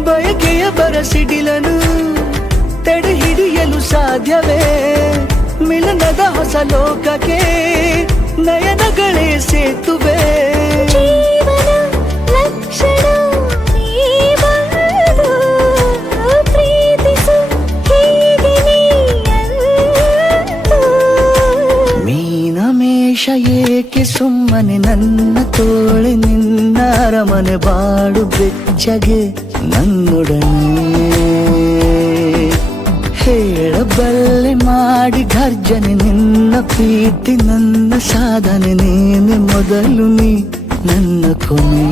ಬಯಕೆಯ ಬರಸಿಡಿಲನು ತಡೆ ಹಿಡಿಯಲು ಸಾಧ್ಯವೇ ಮಿಲನದ ಹೊಸ ಲೋಕಕ್ಕೆ ನಯನಗಳೇ ಸೇತುವೆ ಜೀವನ ಲಕ್ಷಣ ನೀ ಬಂದು ಪ್ರೀತಿಸು ಹೀಗೆ ನೀಯಂದು ಮೀನಮೇಷ ಏಕೆ ಸುಮ್ಮನೆ ನನ್ನ ತೋಳೆ ನಿನ್ನ ಅರಮನೆ ಬಾಡು ಬೆಚ್ಚಗೆ ನನ್ನೊಡನೆ ಹೇಳಬಲ್ಲೆ ಮಾಡಿ ಘರ್ಜನೆ ನಿನ್ನ ಪ್ರೀತಿ ನನ್ನ ಸಾಧನೆ ನೀನೆ ಮೊದಲು ನೀ ನನ್ನ ಕೊನೆ